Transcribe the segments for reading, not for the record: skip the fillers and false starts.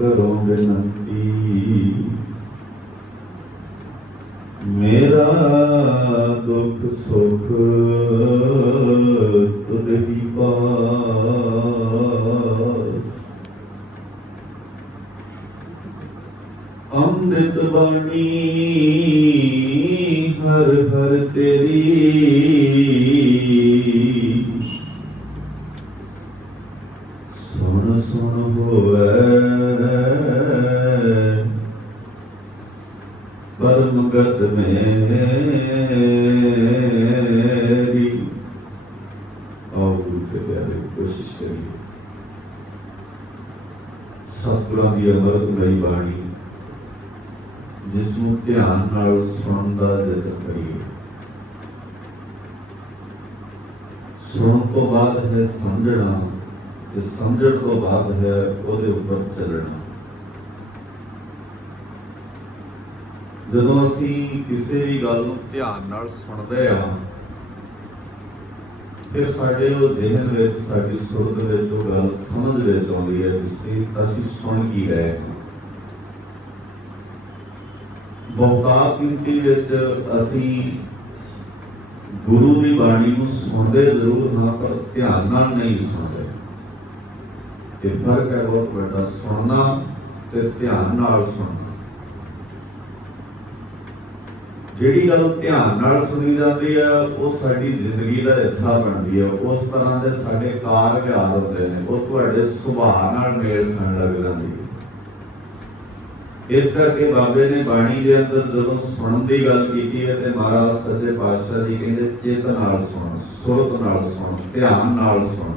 करो विनती, मेरा दुख सुख तुद ही पास। अमृत वाणी हर हर तेरी, सुन सुन होवे परम गत मेरी। आओ गुरु के प्यारे कोशिश करिए सतगुरां दी अमृतमयी बाणी जिसनूं ध्यान नाल सुणन दा यतन करिए। सुणन तो बाद है समझना, ते समझण तो बाद है ਉਹਦੇ ਉੱਪਰ ਚੱਲਣਾ। ਜਦੋਂ ਅਸੀਂ ਕਿਸੇ ਵੀ ਗੱਲ ਨੂੰ ਧਿਆਨ ਨਾਲ ਸੁਣਦੇ ਆ, ਫਿਰ ਸਾਡੇ ਉਹ ਜ਼ਿਹਨ ਵਿੱਚ, ਸਾਡੀ ਸੁਰਤ ਵਿੱਚ ਉਹ ਗੱਲ ਸਮਝ ਵਿੱਚ ਆਉਂਦੀ ਹੈ ਕਿ ਅਸੀਂ ਸੁਣ ਕੀ ਰਹੇ ਹਾਂ। ਬਹੁਤਾਤ ਗਿਣਤੀ ਵਿੱਚ ਅਸੀਂ ਗੁਰੂ ਦੀ ਬਾਣੀ ਨੂੰ ਸੁਣਦੇ ਜ਼ਰੂਰ ਹਾਂ, ਪਰ ਧਿਆਨ ਨਾਲ ਨਹੀਂ ਸੁਣਦੇ। ਇਹ ਫਰਕ ਹੈ ਬਹੁਤ ਵੱਡਾ, ਸੁਣਨਾ ਤੇ ਧਿਆਨ ਨਾਲ ਸੁਣਨਾ। ਜਿਹੜੀ ਗੱਲ ਧਿਆਨ ਨਾਲ ਸੁਣੀ ਜਾਂਦੀ ਹੈ ਉਹ ਸਾਡੀ ਜ਼ਿੰਦਗੀ ਦਾ ਹਿੱਸਾ ਬਣਦੀ ਹੈ। ਉਸ ਤਰ੍ਹਾਂ ਦੇ ਸਾਡੇ ਕਾਰ ਵਿਹਾਰ ਹੁੰਦੇ ਨੇ, ਉਹ ਤੁਹਾਡੇ ਸੁਭਾਅ ਨਾਲ ਮੇਲ ਖਾਣ ਲੱਗ ਜਾਂਦੀ ਹੈ। ਇਸ ਕਰਕੇ ਬਾਬੇ ਨੇ ਬਾਣੀ ਦੇ ਅੰਦਰ ਜਦੋਂ ਸੁਣਨ ਦੀ ਗੱਲ ਕੀਤੀ ਹੈ ਤੇ ਮਹਾਰਾਜ ਸੱਚੇ ਪਾਤਸ਼ਾਹ ਜੀ ਕਹਿੰਦੇ ਚਿੱਤ ਨਾਲ ਸੁਣ, ਸੁਰਤ ਨਾਲ ਸੁਣ, ਧਿਆਨ ਨਾਲ ਸੁਣ।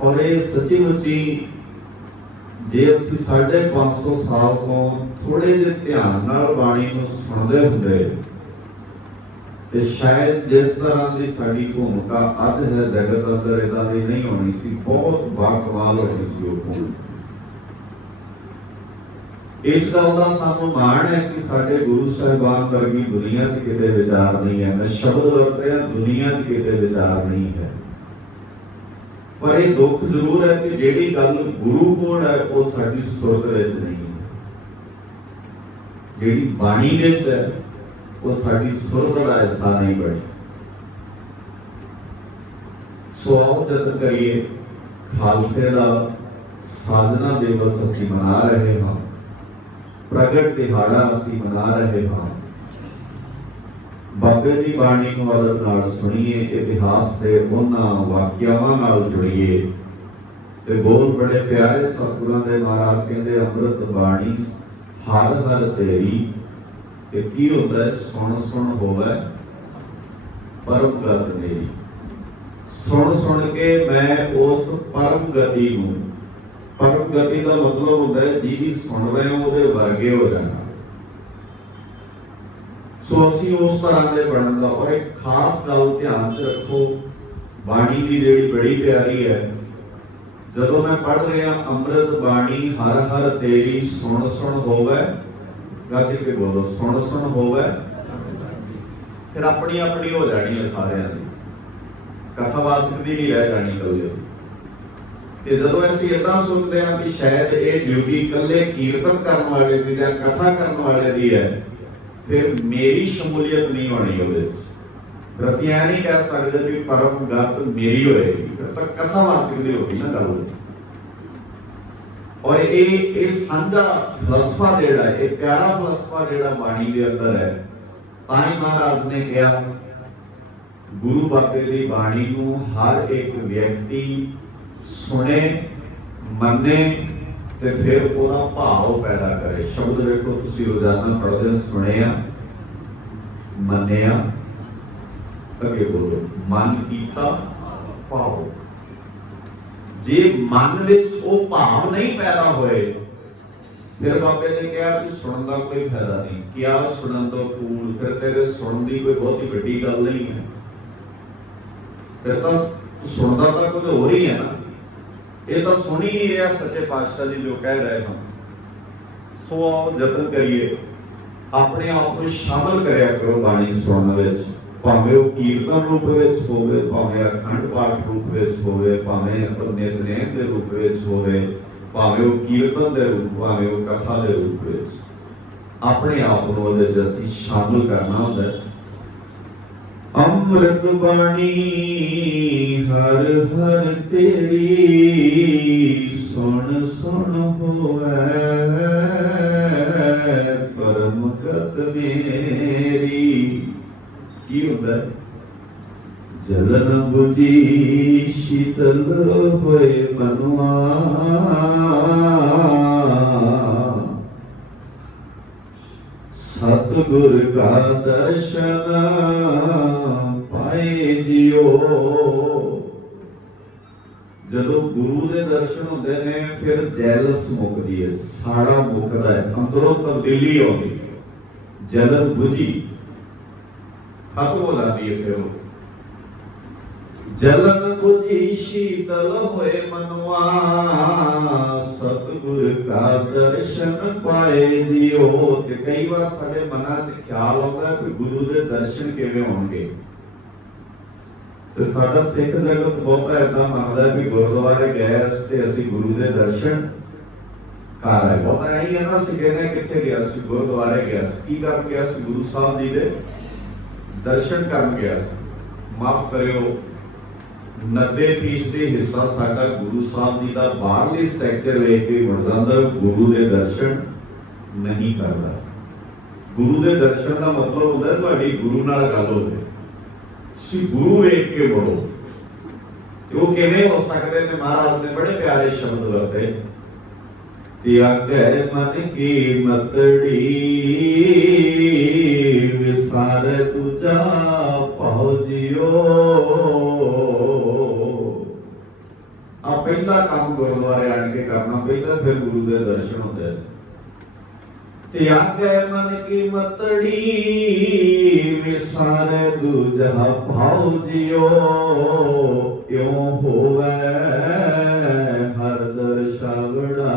ਔਰ ਇਹ ਸੱਚੀ ਮੁੱਚੀ ਜੇ ਅਸੀਂ 550 ਸਾਲ ਤੋਂ ਥੋੜੇ ਜਿਹੇ ਧਿਆਨ ਨਾਲ ਬਾਣੀ ਨੂੰ ਸੁਣਦੇ ਹੁੰਦੇ ਤੇ ਸ਼ਾਇਦ ਜਿਸ ਤਰ੍ਹਾਂ ਦੀ ਸਾਡੀ ਭੂਮਿਕਾ ਅੱਜ ਹੈ ਜਗਤ ਅੰਦਰ ਇਦਾਂ ਦੀ ਨਹੀਂ ਹੋਣੀ ਸੀ। ਬਹੁਤ ਬਾਕਮਾਲ ਹੋਣੀ ਸੀ ਉਹ ਭੂਮਿਕਾ। ਇਸ ਗੱਲ ਦਾ ਸਾਨੂੰ ਮਾਣ ਹੈ ਕਿ ਸਾਡੇ ਗੁਰੂ ਸਾਹਿਬਾਨ ਵਰਗੀ ਦੁਨੀਆ 'ਚ ਕਿਤੇ ਵਿਚਾਰ ਨਹੀਂ ਹੈ। ਮੈਂ ਸ਼ਬਦ ਵਰਤ ਰਿਹਾ, ਦੁਨੀਆ 'ਚ ਕਿਤੇ ਵਿਚਾਰ ਨਹੀਂ ਹੈ। ਪਰ ਇਹ ਦੁੱਖ ਜ਼ਰੂਰ ਹੈ ਕਿ ਜਿਹੜੀ ਗੱਲ ਗੁਰੂ ਕੋਲ ਹੈ ਉਹ ਸਾਡੀ ਸੁਰਤ ਵਿੱਚ ਨਹੀਂ ਹੈ। ਜਿਹੜੀ ਬਾਣੀ ਵਿੱਚ ਹੈ ਉਹ ਸਾਡੀ ਸੁਰਤ ਦਾ ਹਿੱਸਾ ਨਹੀਂ ਬਣੀ। ਸੋ ਆਓ ਯਤਨ ਕਰੀਏ। ਖਾਲਸੇ ਦਾ ਸਾਜਨਾ ਦਿਵਸ ਅਸੀਂ ਮਨਾ ਰਹੇ ਹਾਂ, ਪ੍ਰਗਟ ਦਿਹਾੜਾ ਅਸੀਂ ਮਨਾ ਰਹੇ ਹਾਂ। ਬਾਬੇ ਦੀ ਬਾਣੀ ਨੂੰ ਅਦਬ ਨਾਲ ਸੁਣੀਏ, ਇਤਿਹਾਸ ਦੇ ਉਹਨਾਂ ਵਾਕਿਆਵਾਂ ਨਾਲ ਜੁੜੀਏ ਤੇ ਬੋਲ ਬੜੇ ਪਿਆਰੇ ਸਤਿਗੁਰਾਂ ਦੇ। ਮਹਾਰਾਜ ਕਹਿੰਦੇ ਅੰਮ੍ਰਿਤ ਬਾਣੀ ਹਰ ਹਰ ਤੇਰੀ, ਤੇ ਕੀ ਹੁੰਦਾ ਹੈ? ਸੁਣ ਸੁਣ ਹੋਵੇ ਪਰਮ ਗਤ ਮੇਰੀ। ਸੁਣ ਸੁਣ ਕੇ ਮੈਂ ਉਸ ਪਰਮ ਗਤੀ ਨੂੰ, ਪਰਮ ਗਤੀ ਦਾ ਮਤਲਬ ਹੁੰਦਾ ਹੈ ਜਿਹਦੀ ਸੁਣ ਰਹੇ ਹੋ ਉਹਦੇ ਵਰਗੇ ਹੋ ਜਾਣਾ। ਸੋ ਅਸੀਂ ਉਸ ਤਰ੍ਹਾਂ ਦੇ ਬਣਨ ਦਾ। ਔਰ ਇੱਕ ਖਾਸ ਗੱਲ ਧਿਆਨ 'ਚ ਰੱਖੋ, ਬਾਣੀ ਦੀ ਜਿਹੜੀ ਬੜੀ ਪਿਆਰੀ ਹੈ, ਜਦੋਂ ਮੈਂ ਪੜ੍ਹ ਰਿਹਾ ਅੰਮ੍ਰਿਤ ਬਾਣੀ ਹਰ ਹਰ ਤੇਰੀ, ਸੁਣ ਸੁਣ ਹੋਵੇ, ਗੱਜ ਕੇ ਬੋਲੋ, ਸੁਣ ਸੁਣ ਹੋਵੇ। ਫਿਰ ਆਪਣੀ ਆਪਣੀ ਹੋ ਜਾਣੀ ਹੈ ਸਾਰਿਆਂ ਦੀ, ਕਥਾਵਾਚਕ ਦੀ ਨਹੀਂ ਰਹਿ ਜਾਣੀ ਕੱਲੇ। ਤੇ ਜਦੋਂ ਅਸੀਂ ਏਦਾਂ ਸੋਚਦੇ ਹਾਂ ਕਿ ਸ਼ਾਇਦ ਇਹ ਡਿਊਟੀ ਇਕੱਲੇ ਕੀਰਤਨ ਕਰਨ ਵਾਲੇ ਦੀ ਜਾਂ ਕਥਾ ਕਰਨ ਵਾਲੇ ਦੀ ਹੈ, ਫਿਰ ਮੇਰੀ ਸ਼ਮੂਲੀਅਤ ਨਹੀਂ ਹੋਣੀ ਉਹਦੇ ਵਿੱਚ। ਅਸੀਂ ਇਹ ਨਹੀਂ ਕਹਿ ਸਕਦੇ ਕਿ ਪਰਮ ਗਤ ਮੇਰੀ ਹੋਏਗੀ, ਫਿਰ ਤਾਂ ਕਥਾਵਾਚਕ ਦੀ ਹੋਗੀ ਨਾ ਗੱਲ। ਔਰ ਇਹ ਸਾਂਝਾ ਫਲਸਫਾ ਜਿਹੜਾ ਹੈ, ਇਹ ਪਿਆਰਾ ਫਲਸਫਾ ਜਿਹੜਾ ਬਾਣੀ ਦੇ ਅੰਦਰ ਹੈ, ਤਾਂ ਹੀ ਮਹਾਰਾਜ ਨੇ ਕਿਹਾ ਗੁਰੂ ਬਾਬੇ ਦੀ ਬਾਣੀ ਨੂੰ ਹਰ ਇੱਕ ਵਿਅਕਤੀ ਸੁਣੇ, ਮੰਨੇ ਤੇ ਫਿਰ ਉਹਦਾ ਭਾਵ ਪੈਦਾ ਕਰੇ। ਸ਼ਬਦ ਵੇਖੋ ਤੁਸੀਂ ਰੋਜ਼ਾਨਾ ਪੜ੍ਹਦੇ ਹੋ, ਸੁਣਿਆ, ਮੰਨਿਆ, ਅੱਗੇ ਬੋਲੋ, ਮਨ ਕੀਤਾ ਭਾਵ। ਜੇ ਮਨ ਵਿੱਚ ਉਹ ਭਾਵ ਨਹੀਂ ਪੈਦਾ ਹੋਏ, ਫਿਰ ਬਾਬੇ ਨੇ ਕਿਹਾ ਕਿ ਸੁਣਨ ਦਾ ਕੋਈ ਫਾਇਦਾ ਨਹੀਂ। ਕਿਆ ਸੁਣਨ ਤੋਂ ਕੂਲ, ਫਿਰ ਤੇਰੇ ਸੁਣਨ ਦੀ ਕੋਈ ਬਹੁਤੀ ਵੱਡੀ ਗੱਲ ਨਹੀਂ ਹੈ। ਫਿਰ ਤਾਂ ਸੁਣਦਾ ਤਾਂ ਕੁਝ ਹੋਰ ਹੀ ਹੈ ਨਾ। ਇਹ ਤਾਂ ਸੁਣ ਹੀ ਨਹੀਂ ਰਿਹਾ ਸੱਚੇ ਪਾਤਸ਼ਾਹ ਜੀ ਜੋ ਕਹਿ ਰਹੇ ਹਨ। ਸੋ ਆਓ ਯਤਨ ਕਰੀਏ, ਆਪਣੇ ਆਪ ਨੂੰ ਸ਼ਾਮਲ ਕਰਿਆ ਕਰੋ ਬਾਣੀ ਸੁਣਨ ਵਿੱਚ। ਭਾਵੇਂ ਉਹ ਕੀਰਤਨ ਰੂਪ ਵਿੱਚ ਹੋਵੇ, ਭਾਵੇਂ ਅਖੰਡ ਪਾਠ ਰੂਪ ਵਿੱਚ ਹੋਵੇ, ਭਾਵੇਂ ਨਿਤਨੇਮ ਦੇ ਰੂਪ ਵਿੱਚ ਹੋਵੇ, ਭਾਵੇਂ ਉਹ ਕੀਰਤਨ ਦੇ ਰੂਪ, ਭਾਵੇਂ ਉਹ ਕਥਾ ਦੇ ਰੂਪ ਵਿੱਚ, ਆਪਣੇ ਆਪ ਨੂੰ ਉਹਦੇ 'ਚ ਅਸੀਂ ਸ਼ਾਮਲ ਕਰਨਾ ਹੁੰਦਾ ਹੈ। ਅੰਮ੍ਰਿਤ ਬਾਣੀ ਹਰ ਹਰ ਤੇਰੀ ਸੁਣ ਸੁਣ ਹੋਵੇ ਪਰਮ ਗਤ ਮੇਰੀ। ਕੀ ਹੁੰਦਾ? ਜਲਨ ਬੁਝੀ ਸ਼ੀਤਲ ਹੋਏ ਮਨੁਆ, ਸਤਿਗੁਰ ਕਾ ਦਰਸ਼ਨ ਪਾਏ ਜਿਉ। ਜਦੋਂ ਗੁਰੂ ਦੇ ਦਰਸ਼ਨ ਹੁੰਦੇ ਨੇ ਫਿਰ ਜੈਲਸ ਮੁੱਕਦੀ ਹੈ, ਸਾੜਾ ਮੁੱਕਦਾ ਹੈ, ਅੰਦਰੋਂ ਤਬਦੀਲੀ ਆਉਂਦੀ ਹੈ, ਜਲਨ ਬੁਝੀ ਖਤਮ ਹੋ ਜਾਂਦੀ ਹੈ। ਫਿਰ ਉਹ ਜਲਨ ਬੁਝੀ ਸ਼ੀਤਲ ਹੋਏ ਮਨੁਆ, ਸਤਿਗੁਰ ਕਾ ਦਰਸ਼ਨ ਪਾਏ ਜਿਉ। ਤੇ ਕਈ ਵਾਰ ਸਾਡੇ ਮਨਾਂ 'ਚ ਖਿਆਲ ਆਉਂਦਾ ਕਿ ਗੁਰੂ ਦੇ ਦਰਸ਼ਨ ਕਿਵੇਂ ਹੋਣਗੇ, ਤੇ ਸਾਡਾ ਸਿੱਖ ਜਗਤ ਬਹੁਤਾ ਏਦਾਂ ਮੰਨਦਾ ਵੀ ਗੁਰਦੁਆਰੇ ਗਏ ਤੇ ਅਸੀਂ ਗੁਰੂ ਦੇ ਦਰਸ਼ਨ ਕਰ ਆਏ। ਬਹੁਤਾ ਇਹੀ ਹੈ ਨਾ, ਅਸੀਂ ਕਹਿੰਦੇ ਕਿੱਥੇ ਗਿਆ ਸੀ? ਗੁਰਦੁਆਰੇ ਗਿਆ ਸੀ। ਕੀ ਕਰਨ ਗਿਆ ਸੀ? ਗੁਰੂ ਸਾਹਿਬ ਜੀ ਦੇ ਦਰਸ਼ਨ ਕਰਨ ਗਿਆ ਸੀ। ਮਾਫ ਕਰਿਓ, 90% ਹਿੱਸਾ ਸਾਡਾ ਗੁਰੂ ਸਾਹਿਬ ਜੀ ਦਾ ਬਾਹਰਲੀ ਸਟਰਕਚਰ ਵੇਖ ਕੇ ਹੋ ਜਾਂਦਾ, ਗੁਰੂ ਦੇ ਦਰਸ਼ਨ ਨਹੀਂ ਕਰਦਾ। ਗੁਰੂ ਦੇ ਦਰਸ਼ਨ ਦਾ ਮਤਲਬ ਹੁੰਦਾ ਤੁਹਾਡੀ ਗੁਰੂ ਨਾਲ ਗੱਲ ਹੋਵੇ, ਤੁਸੀਂ ਗੁਰੂ ਵੇਖ ਕੇ ਬੋਲੋ। ਤੇ ਉਹ ਕਿਵੇਂ ਹੋ ਸਕਦੇ ਨੇ? ਮਹਾਰਾਜ ਨੇ ਬੜੇ ਪਿਆਰੇ ਸ਼ਬਦ ਵਰਤੇ, ਤਿਆਗੈ ਮਨ ਕੀ ਮਤੜੀ ਵਿਸਾਰ ਤੁਝਾ ਭਉ ਜਿਉ। ਆ ਪਹਿਲਾ ਕੰਮ ਗੁਰਦੁਆਰੇ ਆਣ ਕੇ ਕਰਨਾ, ਪਹਿਲਾਂ ਫਿਰ ਗੁਰੂ ਦੇ ਦਰਸ਼ਨ ਹੁੰਦੇ। ਤਿਆਗੈ ਮਨ ਕੀ ਮਤੜੀ ਵਿਸਾਰ ਤੁਝਾ ਭਉ ਜਿਉ। ਇਉ ਹੋਵੇ ਹਰ ਦਰਸ਼ਾਵੜਾ।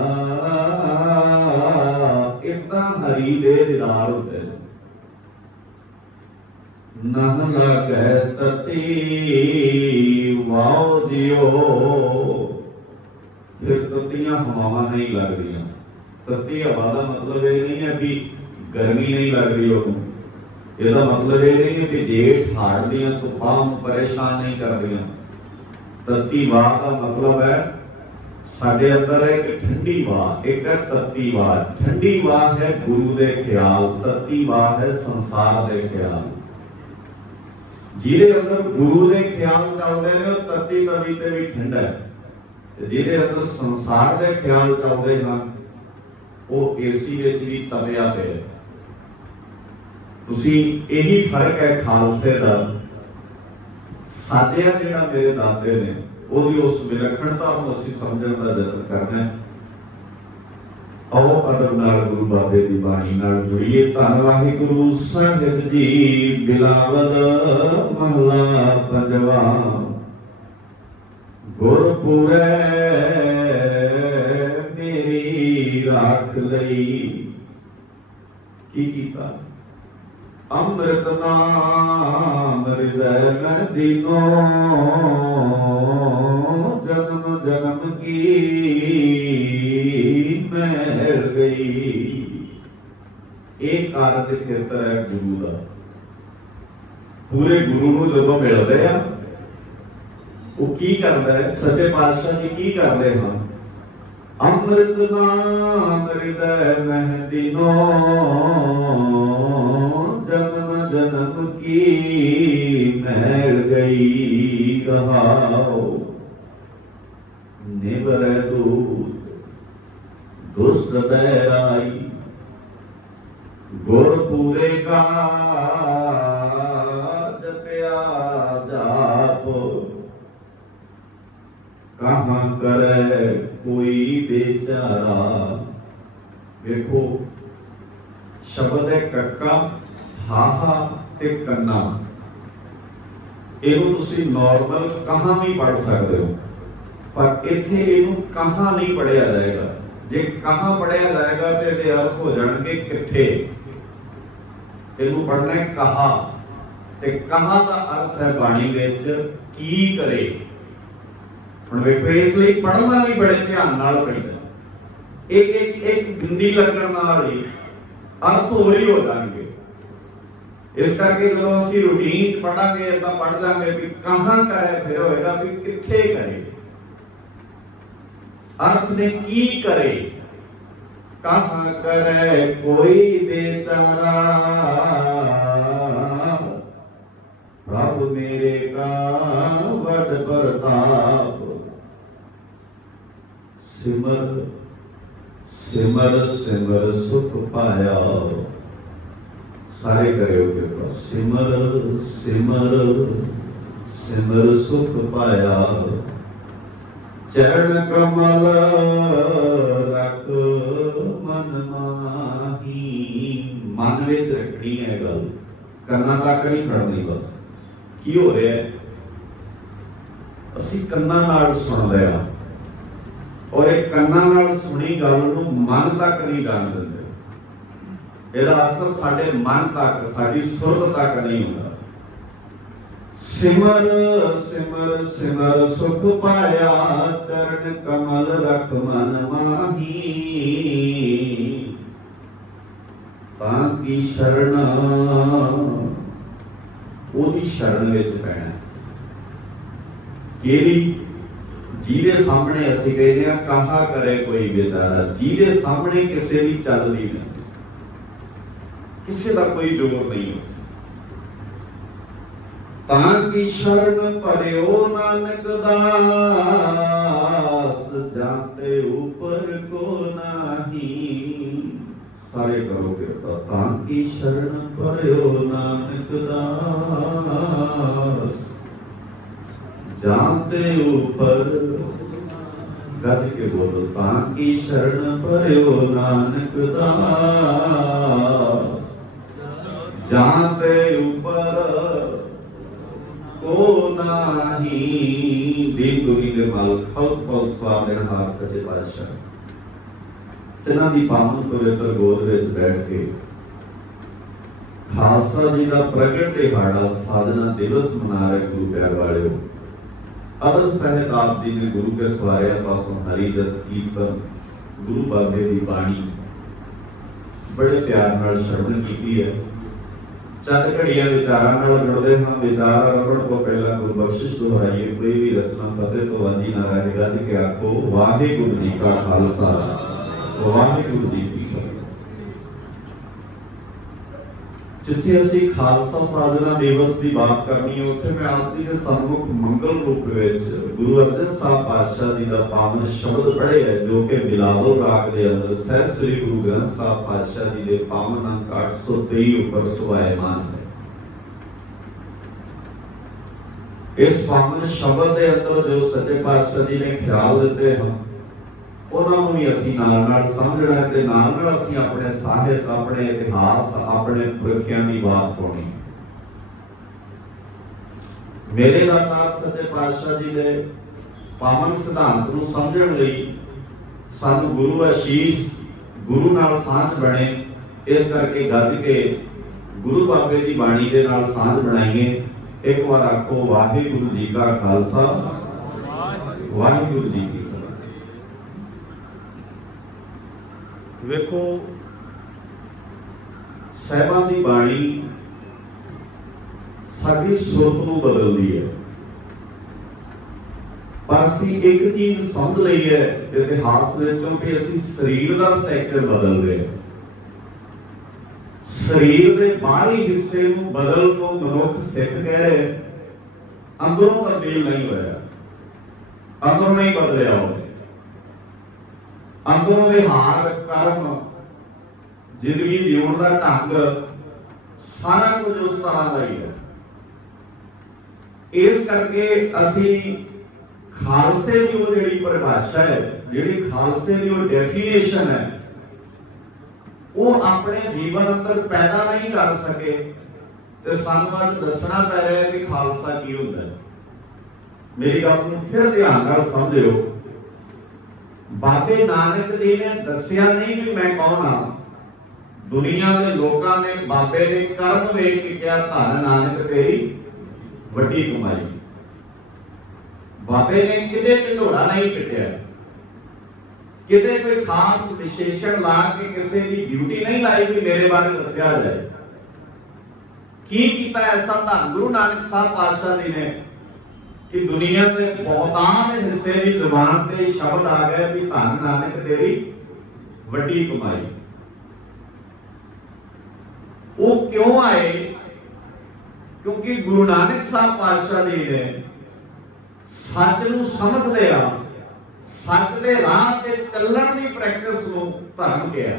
ਇਦਾਂ ਹਰੀ ਦੇ ਦੀਦਾਰ ਹੁੰਦੇ ਨੇ। ਨਹ ਲਾਗੈ ਤਤੀ ਵਾਉ ਜਿਉ। ਫਿਰ ਤਤੀਆਂ ਹਵਾਵਾਂ ਨਹੀਂ ਲੱਗਦੀਆਂ। ਤਤੀ ਹਵਾ ਦਾ ਮਤਲਬ ਇਹ ਨਹੀਂ ਹੈ ਵੀ ਗਰਮੀ ਨਹੀਂ ਲੱਗਦੀ ਉਹਨੂੰ। ਇਹਦਾ ਮਤਲਬ ਇਹ ਨਹੀਂ ਹੈ ਵੀ ਜੇਠ ਹਾੜ ਦੀਆਂ ਧੁੱਪਾਂ ਨੂੰ ਪਰੇਸ਼ਾਨ ਨਹੀਂ ਕਰਦੀਆਂ। ਤਤੀ ਵਾਹ ਦਾ ਮਤਲਬ ਹੈ ਸਾਡੇ ਅੰਦਰ ਹੈ ਇੱਕ ਠੰਡੀ ਵਾਹ, ਇੱਕ ਹੈ ਤਤੀ ਵਾਹ। ਠੰਡੀ ਵਾਹ ਹੈ ਗੁਰੂ ਦੇ ਖਿਆਲ, ਤਤੀ ਵਾਹ ਹੈ ਸੰਸਾਰ ਦੇ ਖਿਆਲ। ਜਿਹਦੇ ਅੰਦਰ ਗੁਰੂ ਦੇ ਖਿਆਲ ਚੱਲਦੇ ਨੇ ਉਹ ਤਤੀ ਤਵੀ ਤੇ ਵੀ ਠੰਡਾ ਹੈ, ਤੇ ਜਿਹਦੇ ਅੰਦਰ ਸੰਸਾਰ ਦੇ ਖਿਆਲ ਚੱਲਦੇ ਹਨ ਉਹ ਏਸੀ ਵਿੱਚ ਵੀ ਤਪਿਆ ਪਿਆ। ਤੁਸੀਂ ਇਹੀ ਫਰਕ ਹੈ ਖਾਲਸੇ ਦਾ। ਸਾਡਿਆ ਜਿਹੜਾ ਮੇਰੇ ਦਾਦੇ ਨੇ ਉਹਦੀ ਉਸ ਵਿਲੱਖਣਤਾ ਨੂੰ ਅਸੀਂ ਸਮਝਣ ਦਾ ਯਤਨ ਕਰਨਾ ਹੈ। ਆਓ ਅਦਬ ਨਾਲ ਗੁਰੂ ਬਾਬੇ ਦੀ ਬਾਣੀ ਨਾਲ ਜੁੜੀਏ। ਧੰਨ ਵਾਹਿਗੁਰੂ ਸਾਹਿਬ ਜੀ। ਬਿਲਾਵਲ ਮਹਲਾ ਪੰਜਵਾ। ਗੁਰਪੁਰੈ ਮੇਰੀ ਰਾਖ ਲਈ। ਕੀ ਕੀਤਾ? ਅੰਮ੍ਰਿਤ ਨਾਮ ਹਿਰਦੈ ਮੈਂ ਦੀਨੋ। ਜਨਮ ਜਨਮ ਕੀ ਮਿਲ ਗਈ। ਇਹ ਕਾਰਜ ਖੇਤਰ ਹੈ ਗੁਰੂ ਦਾ। ਪੂਰੇ ਗੁਰੂ ਨੂੰ ਜਦੋਂ ਮਿਲਦੇ ਆ ਉਹ ਕੀ ਕਰਦਾ ਹੈ? ਸੱਚੇ ਪਾਤਸ਼ਾਹ ਜੀ ਕੀ ਕਰਦੇ ਹਨ? ਅੰਮ੍ਰਿਤ ਨਾਮ ਹਿਰਦੈ ਮਹਿ ਦੀਨੋ। ਜਨਮ ਜਨਮ ਕੀ ਮਿਲ ਗਈ। ਕਹਾਓ ਨਿਵਰੈ ਦੂਤ ਦੁਸ਼ਟ ਬੈਰਾਈ। ਗੁਰਪੂਰੇ ਕਾ ਜਪਿਆ ਜਾਪ। ਕਹਾਂ ਕਰੇ ਕੋਈ ਬੇਚਾਰਾ। ਵੇਖੋ ਸ਼ਬਦ ਹੈ ਕੱਕਾ, ਹਾਹਾ ਤੇ ਕੰਨਾ। ਇਹਨੂੰ ਤੁਸੀਂ ਨਾਰਮਲ ਕਹਾਂ ਵੀ ਪੜ ਸਕਦੇ ਹੋ, ਪਰ ਇੱਥੇ ਇਹਨੂੰ ਕਹਾਂ ਨਹੀਂ ਪੜਿਆ ਜਾਏਗਾ। ਜੇ ਕਹਾਂ ਪੜਿਆ ਜਾਏਗਾ ਤੇ ਇਹਦੇ ਅਰਥ ਹੋ ਜਾਣਗੇ ਕਿੱਥੇ। ਇਹਨੂੰ ਪੜਨਾ ਹੈ ਕਹਾ। ਤੇ ਕਹਾ ਦਾ ਅਰਥ ਹੈ ਬਾਣੀ ਵਿੱਚ ਕੀ ਕਰੇ। ਹੁਣ ਵੇਖੋ, ਇਸ ਲਈ ਪੜ੍ਹਨਾ ਵੀ ਬੜੇ ਧਿਆਨ ਨਾਲ ਪੈਂਦਾ। ਇੱਕ ਬਿੰਦੀ ਲੱਗਣ ਨਾਲ ਹੀ ਅਰਥ ਹੋਰ ਹੀ ਹੋ ਜਾਣਗੇ। ਇਸ ਕਰਕੇ ਜਦੋਂ ਅਸੀਂ ਰੂਟੀਨ ਚ ਪੜਾਂਗੇ ਤਾਂ ਪੜ ਜਾਾਂਗੇ ਵੀ ਕਹਾਂ ਕਰੇ, ਫਿਰ ਹੋਏਗਾ ਵੀ ਕਿੱਥੇ ਕਰੇ। अर्थ ने की करे, कहाँ करे कोई बेचारा, प्रभु मेरे का वड प्रताप। सिमर सिमर सिमर सुख पाया, सारे करे हो, सिमर सिमर सिमर सुख पाया। चरण कमल रख मन माही, मन विच रखनी है गल, कन्ना तक नहीं खड़नी। बस की हो रहा है, असी कन्ना नाल सुन लिया और एक कन्ना नाल सुनी गल नूं मन तक नहीं जान दिंदे। इहदा असर साडे मन तक, साडी सुरत तक नहीं होता। सिमर सिमर सिमर सुख पाया, चरण कमल रख मन माही। ताकी शरण, ओदी शरण विच पैना। केड़ी, जिहदे सामने असीं कहते हैं कहा करे कोई बेचारा, जिहदे सामने किसी दी चलदी नहीं, किसी दा कोई जोर नहीं होता। ताकि शरण पर्यो नानक दास, जाते ऊपर को नाही। सारे करोगे तो ताकि शरण पर्यो नानक दास, जाते ऊपर, गज के बोलो, ताकि शरण पर्यो नानक दास, जाते ऊपर को नाही। दीन दुनी दे माल खौत पल स्वाद हार सचे पातशाह, तिन्हां दी पावन पवित्र गोद विच बैठ के खालसा जी का प्रगट दिहाड़ा साधना दिवस मना रहे गुरु प्यार वाले। अदल सहित आप जी ने गुरु के सवारिया पासों हरि जस कीर्तन, गुरु बाबे दी बाणी बड़े प्यार नाल श्रवण कीती है। चंद घड़ियां विचारां नाल जुड़दे हां। विचार आरंभ तो पहला गुरु बख्शिश दोहराइए, कोई भी रस्म फतेह तो वाजी ना रहे। गज के आखो वाहिगुरू जी का खालसा, वाहिगुरू जी की फतेह। जिथे असीं खालसा साधना दिवस की बात करनी है, उत्थे मैं आप जी के सन्मुख मंगल रूप विच गुरु अर्जन साहब पातशाह जी का पावन शब्द पढ़े है, जो कि बिलावल राग के अंदर सहज श्री गुरु ग्रंथ साहब पातशाह जी के पावन अंक 823 ऊपर सुभायमान है। इस पावन शब्द के अंदर जो सच्चे पातशाह जी ने ख्याल दिते हैं, उन्होंने भी असीं नाल समझना है ते नाल असीं अपने साहित्य, अपने इतिहास, अपने पुरखियां की बात पाउणी। मेरे दातार सच्चे पातशाह जी के पावन सिद्धांत नूं समझण लई सानू गुरु आशीष, गुरु नाल सांझ बने। इस करके गज के गुरु बाबे की बाणी के नाल सांझ बनाइए। एक बार आखो वाहिगुरू जी का खालसा, वाहिगुरू जी की। वेखो, साहिबां दी बाणी साडी सुरत नूं बदलदी है, पर असीं एक चीज समझ लई है इतिहास विचों कि असीं शरीर दा स्ट्रक्चर बदल रहे हैं। शरीर के बाहरी हिस्से नूं बदल को मनुख सिख कह रहे, अंदरों तब्दील नहीं होया, अंदरों नहीं बदलिया हो। अंदरों विहार, कर्म, जिंदगी जीवन का ढंग सारा कुछ उस तरह का ही है। इस करके असी खालसे की वो जिहड़ी परिभाषा है, जिहड़ी खालसे की वो डेफिनेशन है, वो अपने जीवन अंदर पैदा नहीं कर सके, तो सानू अज दसना पै रहा है कि खालसा की होता है। मेरी गल नूं फिर ध्यान नाल समझिओ। बाबे नानक जी ने दसिया नहीं कि मैं कौन हाँ, दुनिया के लोगों ने बाबे के कर्म वेख के कहा धन नानक तेरी वड्डी कमाई। बाबे ने किते ढिंढोरा नहीं पिटिया, किते कोई खास विशेषण ला के किसी की ड्यूटी नहीं लाई कि मेरे बारे दसिया जाए। की कीता ऐसा धन गुरु नानक साहब पातशाह जी ने कि दुनिया के बहुतान हिस्से की जुबान से शब्द आ गए कि धन नानक तेरी वड्डी कमाई। वो क्यों आए? क्योंकि गुरु नानक साहब पातशाह जी ने सच नूं समझ लिया, सच दे राह ते चलण दी प्रैक्टिस नूं धर्म कहा।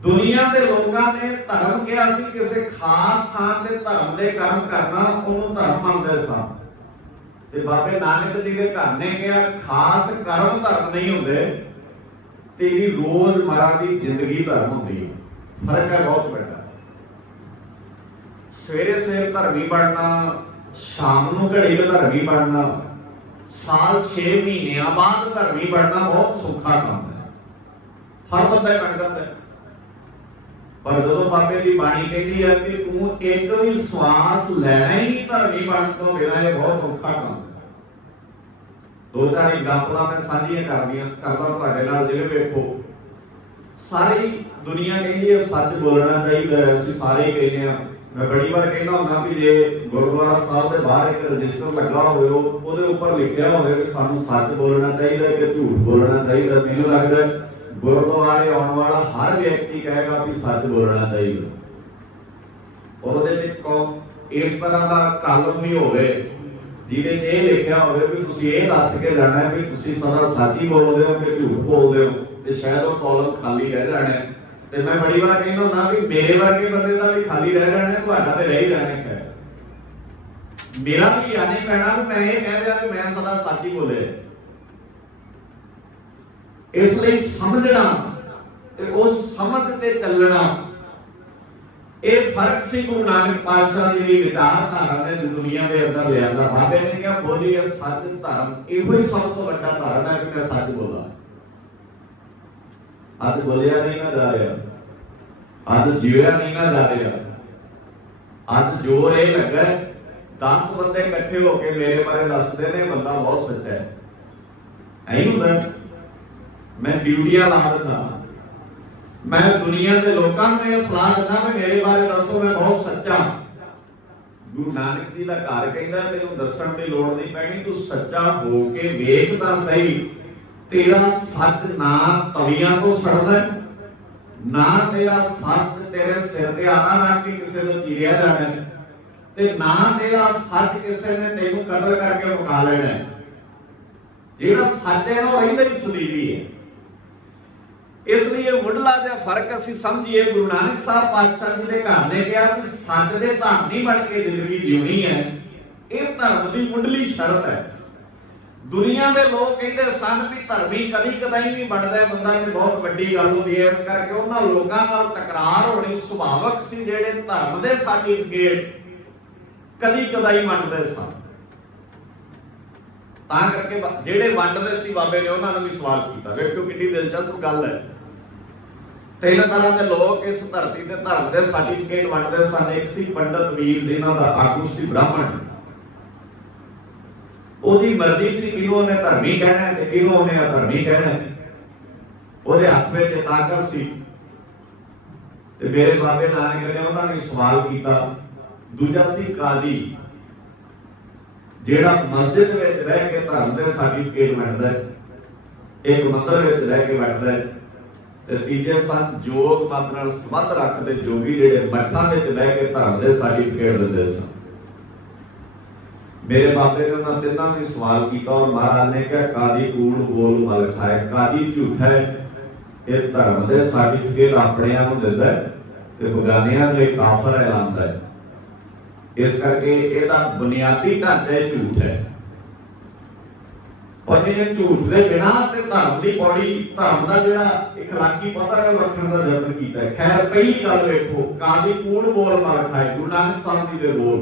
दुनिया के लोगों ने धर्म कहा सी किसी खास थान ते धर्म दे कर्म करना, उन्होंने धर्म मानते सन। ते बाबे नानक जी के घर ने कहा खास कर्म धर्म नहीं होंगे, तेरी रोजमर्रा की जिंदगी धर्म होंगी। फर्क है बहुत बड़ा। सवेरे सवेरे धर्मी बनना, शाम को घड़ी धर्मी बनना, साल 6 महीने बाद धर्मी बनना बहुत सौखा काम है, हर बंदा ही बन जाता है। पर जो बाबे की बाणी कहती है कि तू एक भी श्वास लेना ही धर्मी बन तो बिना, ये बहुत औखा काम है। 2-4 एग्जाम्पल मैं साझियां करदा जिवें वेखो, सारी दुनिया कहती है सच बोलना चाहिए, असं सारे ही कहते हैं। मैं बड़ी बार कहना होंगे कि जे गुरुद्वारा साहब के बाहर एक रजिस्टर लगा होवे उपर लिखा होवे कि सानू सच बोलना चाहिए कि झूठ बोलना चाहिए, मैनूं लगदा है गुरुद्वारे आने वाला हर व्यक्ति कहेगा कि सच बोलना चाहिए। और उहदे इस तरह का कालम भी होवे जिहदे च ये लिखा होवे कि तुसीं ये दस के जाना है कि तुसीं सदा सच ही बोलदे हो कि झूठ बोलदे हो, ते शायद वो कॉलम खाली रह जाना है। ते मैं बड़ी बार कहना होंदा कि मेरे वर्गे बंदे दा भी खाली रह जाना है, तुहाडा ते रह ही जाना है। मेरा भी आने पैना कि मैं ये कह दिया कि मैं सदा सच ही बोले। इसलिए समझना ते उस समझ ते चलना, ये फर्क सी गुरु नानक पातशाह जी की विचारधारा ने जो दुनिया के अंदर लिया। बाबे ने कहा बोली है सच धर्म, इहो ही सब तो बड़ा धर्म है कि मैं सच बोला। आज बोलिया नहीं ना जा रहा, आज जीविया नहीं ना जा रहा। आज जोर ये लगा 10 बंदे इकट्ठे होके मेरे बारे दसते ने बंदा बहुत सच्चा है, यही होता है। मैं ड्यूटियां ला दिता, मैं दुनिया के लोगों ने सलाह दिता कि मेरे बारे दसो मैं बहुत सच्चा। गुरु नानक जी का घर कहता तेन दसन की लोड़ नहीं पैनी, तू सच्चा हो के वेख तां सही, तेरा सच ना तवियां तो सड़दा ना, तेरा सच तेरे सिर ते आना रख के किसी को चीरिया जाना है, ते ना तेरा सच किसी ने तेनों कतल करके मुका लेना है। जेड़ा सच है वो रहिंदा ही सलीबी है। इसलिए मुढ़ला जिहा फर्क असीं समझिए। गुरु नानक साहब पातशाह जी के घर ने कहा कि सच दे धामी बन के जिंदगी जीवनी है, यह धर्म की मुढ़ली शर्त है। दुनिया के लोग कहते सन भी धर्मी कदी कदाई नहीं बनता, बंदा ने बहुत वड्डी गल होंदी है। इस करके उन्हां लोकां नाल तकरार होनी सुभावक सी जिहड़े धर्म दे सर्टिफिकेट कदी कदाई वंडदे सन। तां करके जिहड़े वंडदे सी बाबे ने उन्हां नूं भी सवाल कीता। वेखो कितनी दिलचस्प गल है। 3 तरह के लोग इस धरती ते धर्म दे सर्टिफिकेट वंडदे सन। एक सी पंडित वीर जिन्हां दा आगू सी ब्राह्मण, ओदी मर्जी सी किनू ने धर्मी कहना है ते किनू ने अधर्मी कहना है। ओदे हाथ में ताकत सी ते मेरे बाबे नानक ने उन्हां ने सवाल कीता। दूजा सी काजी, जेड़ा मस्जिद विच रह के धर्म दे सर्टिफिकेट वंडदा है, एक मंदिर विच रह के वंडदा है। ते तीजे सन जोग मत नाल संबंध रखदे जोगी, जेड़े मठां विच रह के धर्म दे सर्टिफिकेट दिंदे सन। मेरे बाबे ने उन्होंने तिन्हां ने सवाल किया और महाराज ने कहा काजी कूड़ बोल मल खाए, काजी झूठा है, ये धर्म दे सर्टिफिकेट अपनियां नूं दिंदा है ते बगानियां नूं काफर ऐलानदा है। इस करके इहदा बुनियादी ढांचा झूठ है। और जिन्हें झूठ के बिना ते धर्म की पौड़ी, धर्म का जिहड़ा इखलाकी पता है रखने का यत्न किया है। खैर पहली गल वेखो, काजी कूड़ बोल मल खाए, गुरु नानक साहब जी के बोल।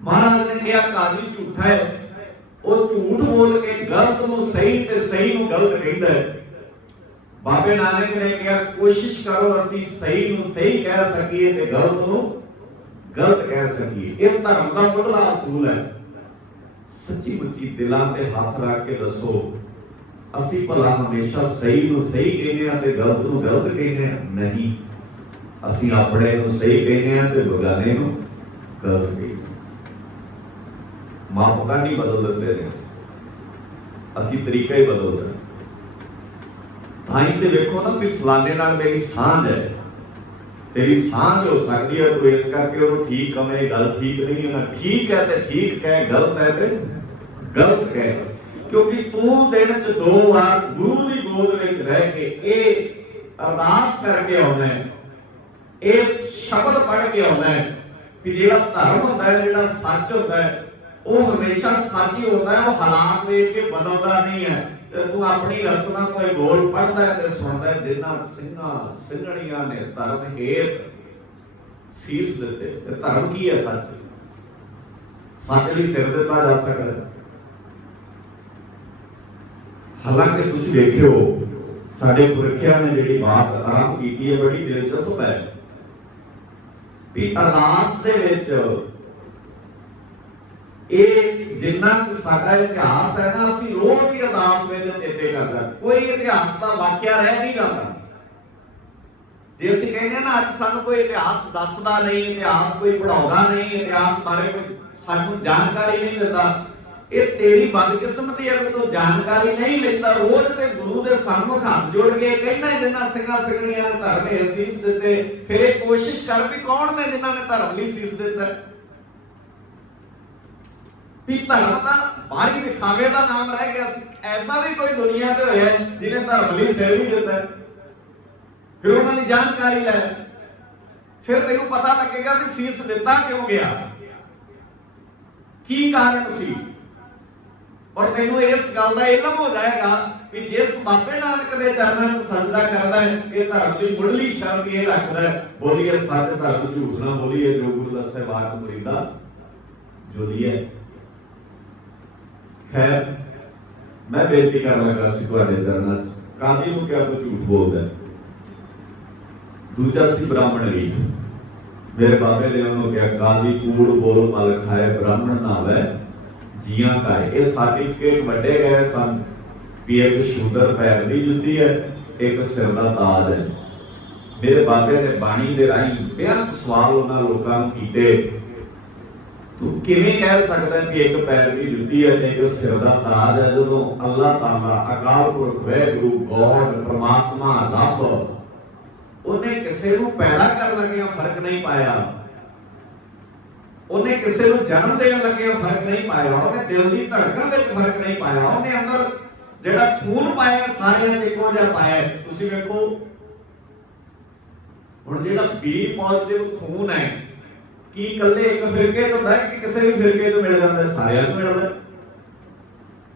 महाराज ने कहा काजी झूठा है, वो झूठ बोल के गलत नूं सही ते सही नूं गलत कहंदा है। बाबे नानक ने कहा कोशिश करो असी सही नूं सही कह सकीए ते गलत नूं गलत कह सकीए। यह धर्म का मुढ़ला असूल है। सच्ची मुच्ची दिलां ते हाथ रख के दसो असी भला हमेशा सही नूं सही कहने ते गलत नूं गलत कहने? नहीं, असी अपने नूं सही कहने ते बेगाने नूं गलत कहने। मां पिता नहीं बदल देते ने, असी तरीका ही बदल दें। ताई ते देखो ना भी फलाने नाल मेरी सांझ है, तेरी सांझ हो सकती है, तो इस करके वो ठीक कहे गल ठीक नहीं है ना, ठीक है तो ठीक कह, गलत है तो गलत कह, क्योंकि तू दिन च 2 बार गुरु की गोद में रह के ये अरदास करके आना है, ये शब्द पढ़ के आना है कि जिहड़ा धर्म होता है, जिहड़ा सच होता है, वो हमेशा सच ही होता है, वो हालात देख के बदलता नहीं है। तू अपनी रसना कोई बोल पढ़ता है तो सुनता है जिन्ना सिंघा सिंघणियां ने धर्म हेत सीस दिते। धर्म की है? सच। सच भी सिर दिता जा सकता है। हालांकि तुसीं देखियो साडे पुरखियां ने जिहड़ी बात आरंभ की है बड़ी दिलचस्प है भी अरदास दे विच जिन्ना साडा इतिहास है ना, असीं रोज ही अरदास में चेते करदा, कोई इतिहास का वाक्या रह नहीं जाता। जे असीं कहने ना अज सानूं कोई इतिहास दसदा नहीं, इतिहास कोई पढ़ाउंदा नहीं, इतिहास बारे कोई सानूं जानकारी नहीं दिंदा, ये तेरी बदकिस्मती है कि तू जानकारी नहीं लेता। रोज ते गुरु दे सामने हाथ जोड़ के कहना जिन्ना सिंघा सिंघणियां ने धर्म ने सीस दिते, फिर ये कोशिश कर भी कौन ने जिन्हां ने धर्म लई सीस दिता। धर्म का बाहरी दिखावे का नाम रह गया। ऐसा भी कोई दुनिया में होया जिन्हें धर्म लई सिर भी दिता है, फिर उन्होंने जानकारी लै, फिर तेनू पता लगेगा कि सीस दिता क्यों गया, की कारण सी, और तेनू इस गल का इलम हो जाएगा कि जिस बाबे नानक के चरणों में सजदा करता है, ये धर्म की मुढ़ली शर्त ये रखता है, बोलिए सच धर्म झूठ ना बोलिए, जो गुरु दसे वाक मुरीदा जोलिए। खैर मैं बेनती कर लगा सी तुहाडे चरणों च, काजी नूं क्या तू झूठ बोलदा है? दूजा सी ब्राह्मण रीत, मेरे बाबे ने उन्होंने क्या काजी कूड़ बोल मल खाए ब्राह्मण नावे जियां खाए। ये सर्टिफिकेट वड्डे गए सन भी एक शूदर पैर की जुत्ती है, एक सिर का ताज है। मेरे बाबे ने बाणी दे राही बेअंत सवाल उन्होंने लोगों को कीते, तू किवें कह सकदा है कि एक पैर की जुत्ती है ते एक सिर दा ताज है, जदों अल्लाह ताला अकाल पुरख वाहिगुरू गॉड परमात्मा रब उन्हें किसी नूं पैदा कर लगिया फर्क नहीं पाया, उन्हें किसी नूं जन्म देण लगिया फर्क नहीं पाया, उन्हें दिल की धड़कन विच फर्क नहीं पाया, उन्हें अंदर जिहड़ा खून पाया सारियां इक्को जिहा पाया। तुसीं वेखो हुण जिहड़ा बी पॉजिटिव खून है कि इकल्ले एक फिरके च हुंदा है कि किसी भी फिरके च मिल जाता है? सारियां च मिलदा है।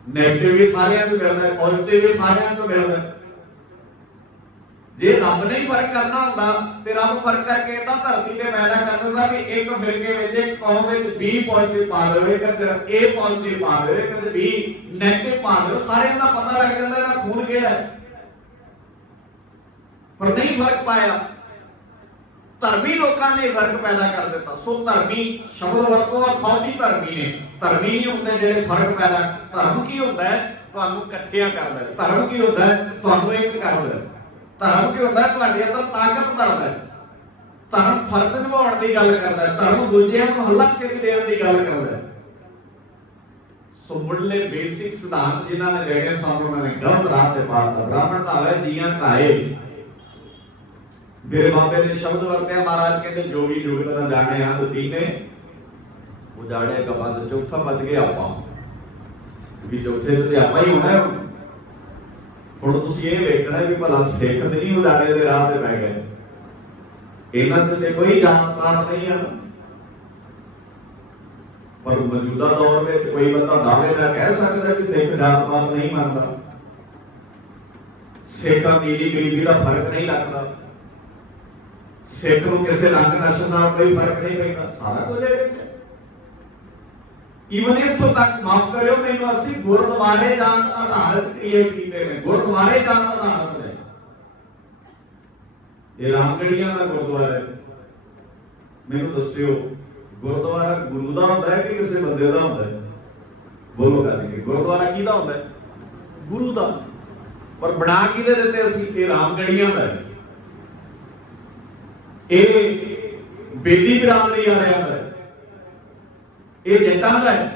नेगेटिव भी सारियां च मिलदा है, पॉजिटिव भी सारियां च मिलदा है। जे रब ने ही फर्क करना हुंदा ते रब फर्क करके इदां धरती ते पैदा कर दिंदा कि एक फिरके विच एक कौम विच बी पॉजिटिव पा देवे, एक च ए पॉजिटिव पा देवे, एक च बी नेगेटिव पा देवे, सारियां दा पता लग जांदा इहदा खून किहड़ा है। पर नहीं फर्क पाया, धर्मी लोगों ने फर्क पैदा कर दिता। सो धर्मी शब्द वरतो अखौती धर्मी ने, धर्मी नहीं होंगे जिहड़े फर्क पैदा। धर्म की होंदा है? तुहानूं इकट्ठियां करदा है। धर्म की होंदा है? तुहानूं एक करदा है। धर्म की होंदा है? तुहाडे अंदर ताकत भरदा है। धर्म फर्ज निभाउण दी गल करदा है, धर्म दूजिआं नूं हल्लाशेरी देण दी गल करदा है। सो मुढ़ले बेसिक सिद्धांत जिन्हां ने लेणे सन उन्हां ने गलत राह ते पाता। ब्राह्मण दा है जियां खाए। मेरे बाबे ने शब्द वरत्या, महाराज कहते जोगी जुगत ना जाने तो तीने उजाड़े का बंद, चौथा बच गए आपां, क्योंकि चौथे से आपां ही होना है। हुण तुसीं ये वेखना भी भला सिख ते नहीं उजाड़े दे राह ते पै गए, इन्हां ते कोई जात पात नहीं है। पर मौजूदा दौर में कोई बंदा दावे नाल कह सकदा कि सिख जात पात नहीं मानदा, सिख अमीरी गरीबी का फर्क नहीं रखता, सिख नूं किसी रंग नस्ल नाल कोई फर्क नहीं पैंदा, सारा कुछ इहदे विच। इवन इत्थों तक माफ करियो मैनूं, असीं गुरद्वारे जाण आधारित क्रिएट कीते ने, गुरद्वारे जाण आधारित ने। ये रामगढ़िया का गुरुद्वारा है। मैनू दस्सिओ गुरुद्वारा गुरु का होंदा है कि किसी बंदे का होंदा है? बोलो गज के, गुरुद्वारा किहदा होंदा है? गुरु का। पर बना किहदे दित्ते असीं? ये रामगढ़िया का है, ये बेदी बिरादरी वालियां दा है, ये जट्टां दा है।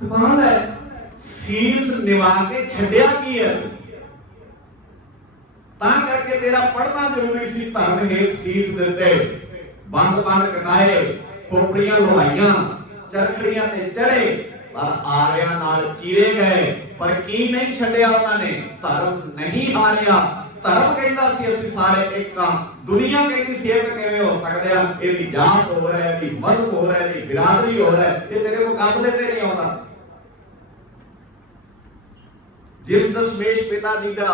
कमाल है, सीस निवा के छड्डिया की है। तां करके तेरा पढ़ना जरूरी सी। धर्म हेत सीस दिते, बंद बंद कटाए, खोपड़ियां लोहाइयां, चरखड़ियां ते चढ़े, पर आर्यां नाल चीरे गए। पर की नहीं छड्डिया उन्होंने? धर्म नहीं हारिया। धर्म कहता सी असीं सारे एक हां, दुनिया कहती सी एक किवें हो सकदे आ? इहदी जात हो रहा है, इहदी मजहब हो रहा है, इहदी बिरादरी हो रहा है, ये तेरे मुकाबले ते नहीं आउंदा। जिस दशमेश पिता जी का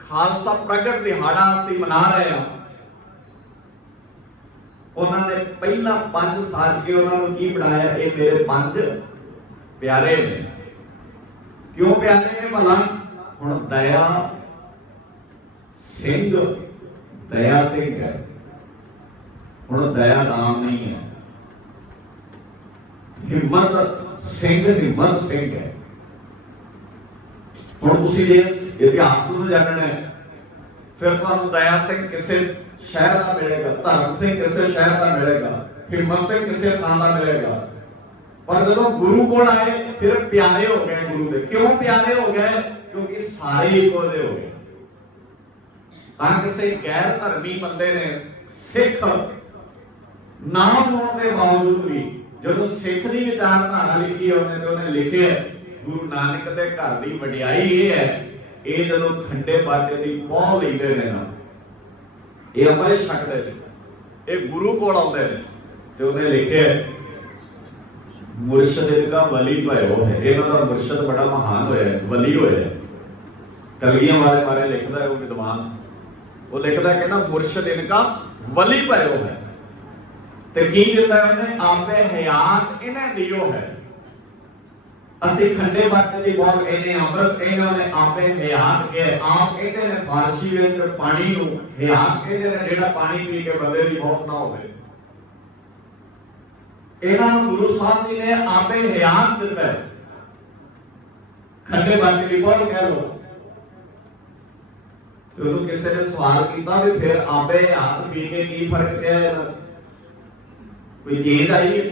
खालसा प्रगट दिहाड़ा असीं मना रहे हां, उन्होंने पहला पंज साज के उन्होंने की बनाया? ये मेरे पंज प्यारे ने। क्यों प्यारे ने भला? हुण दया सिंह दया सिंह है, हुण दया नाम नहीं है। हिम्मत सिंह हिम्मत सिंह है। हुण तुसीं जे इतिहास नूं जानना है, फिर तुहानूं दया सिंह किसी शहर का मिलेगा, धर्म सिंह किसी शहर का मिलेगा, हिम्मत सिंह किसी थां का मिलेगा। पर जब गुरु कोल आए फिर प्यारे हो गए गुरु के। क्यों प्यारे हो गए? क्योंकि सारे इको जे हो गए। किसी गैर धर्मी बंदे ने, सिख नाम होने के बावजूद भी, जो सिख की विचारधारा लिखी है उन्हें लिखे गुरु नानक के घर की वडियाई ये है, ये जो खंडे बाटे की पौह लेंदे ने ना, ये अमृत छकदे ने, ये गुरु कोल आउंदे ने ते उन्हें लिखे मुर्शद इनका वली भयो है। इन्हां दा मुर्शद बड़ा महान होया है, वली होया है। कलगियां वाले बारे लिखदा है वो विद्वान, वो लिखदा है कहना मुर्शद इनका वली भयो है। ते की दिता है उन्हें? आपे हयात इन्हें दियो है। असी खंडे बाटे दी बहुत कहने अमृत इन्होंने आपे हयात के। आप कहते हैं फारसी विच पानी नूं हयात कहते हैं, जेड़ा पानी पी के बंदे दी मौत ना होवे। इन्हां गुरु साहब जी ने आपे हयात दिता है। खंडे बाटे दी बहुत कह लो तो उन्होंने किसी ने सवाल किया भी फिर आपे हयात पी के की फर्क क्या है? कोई चीज आई है?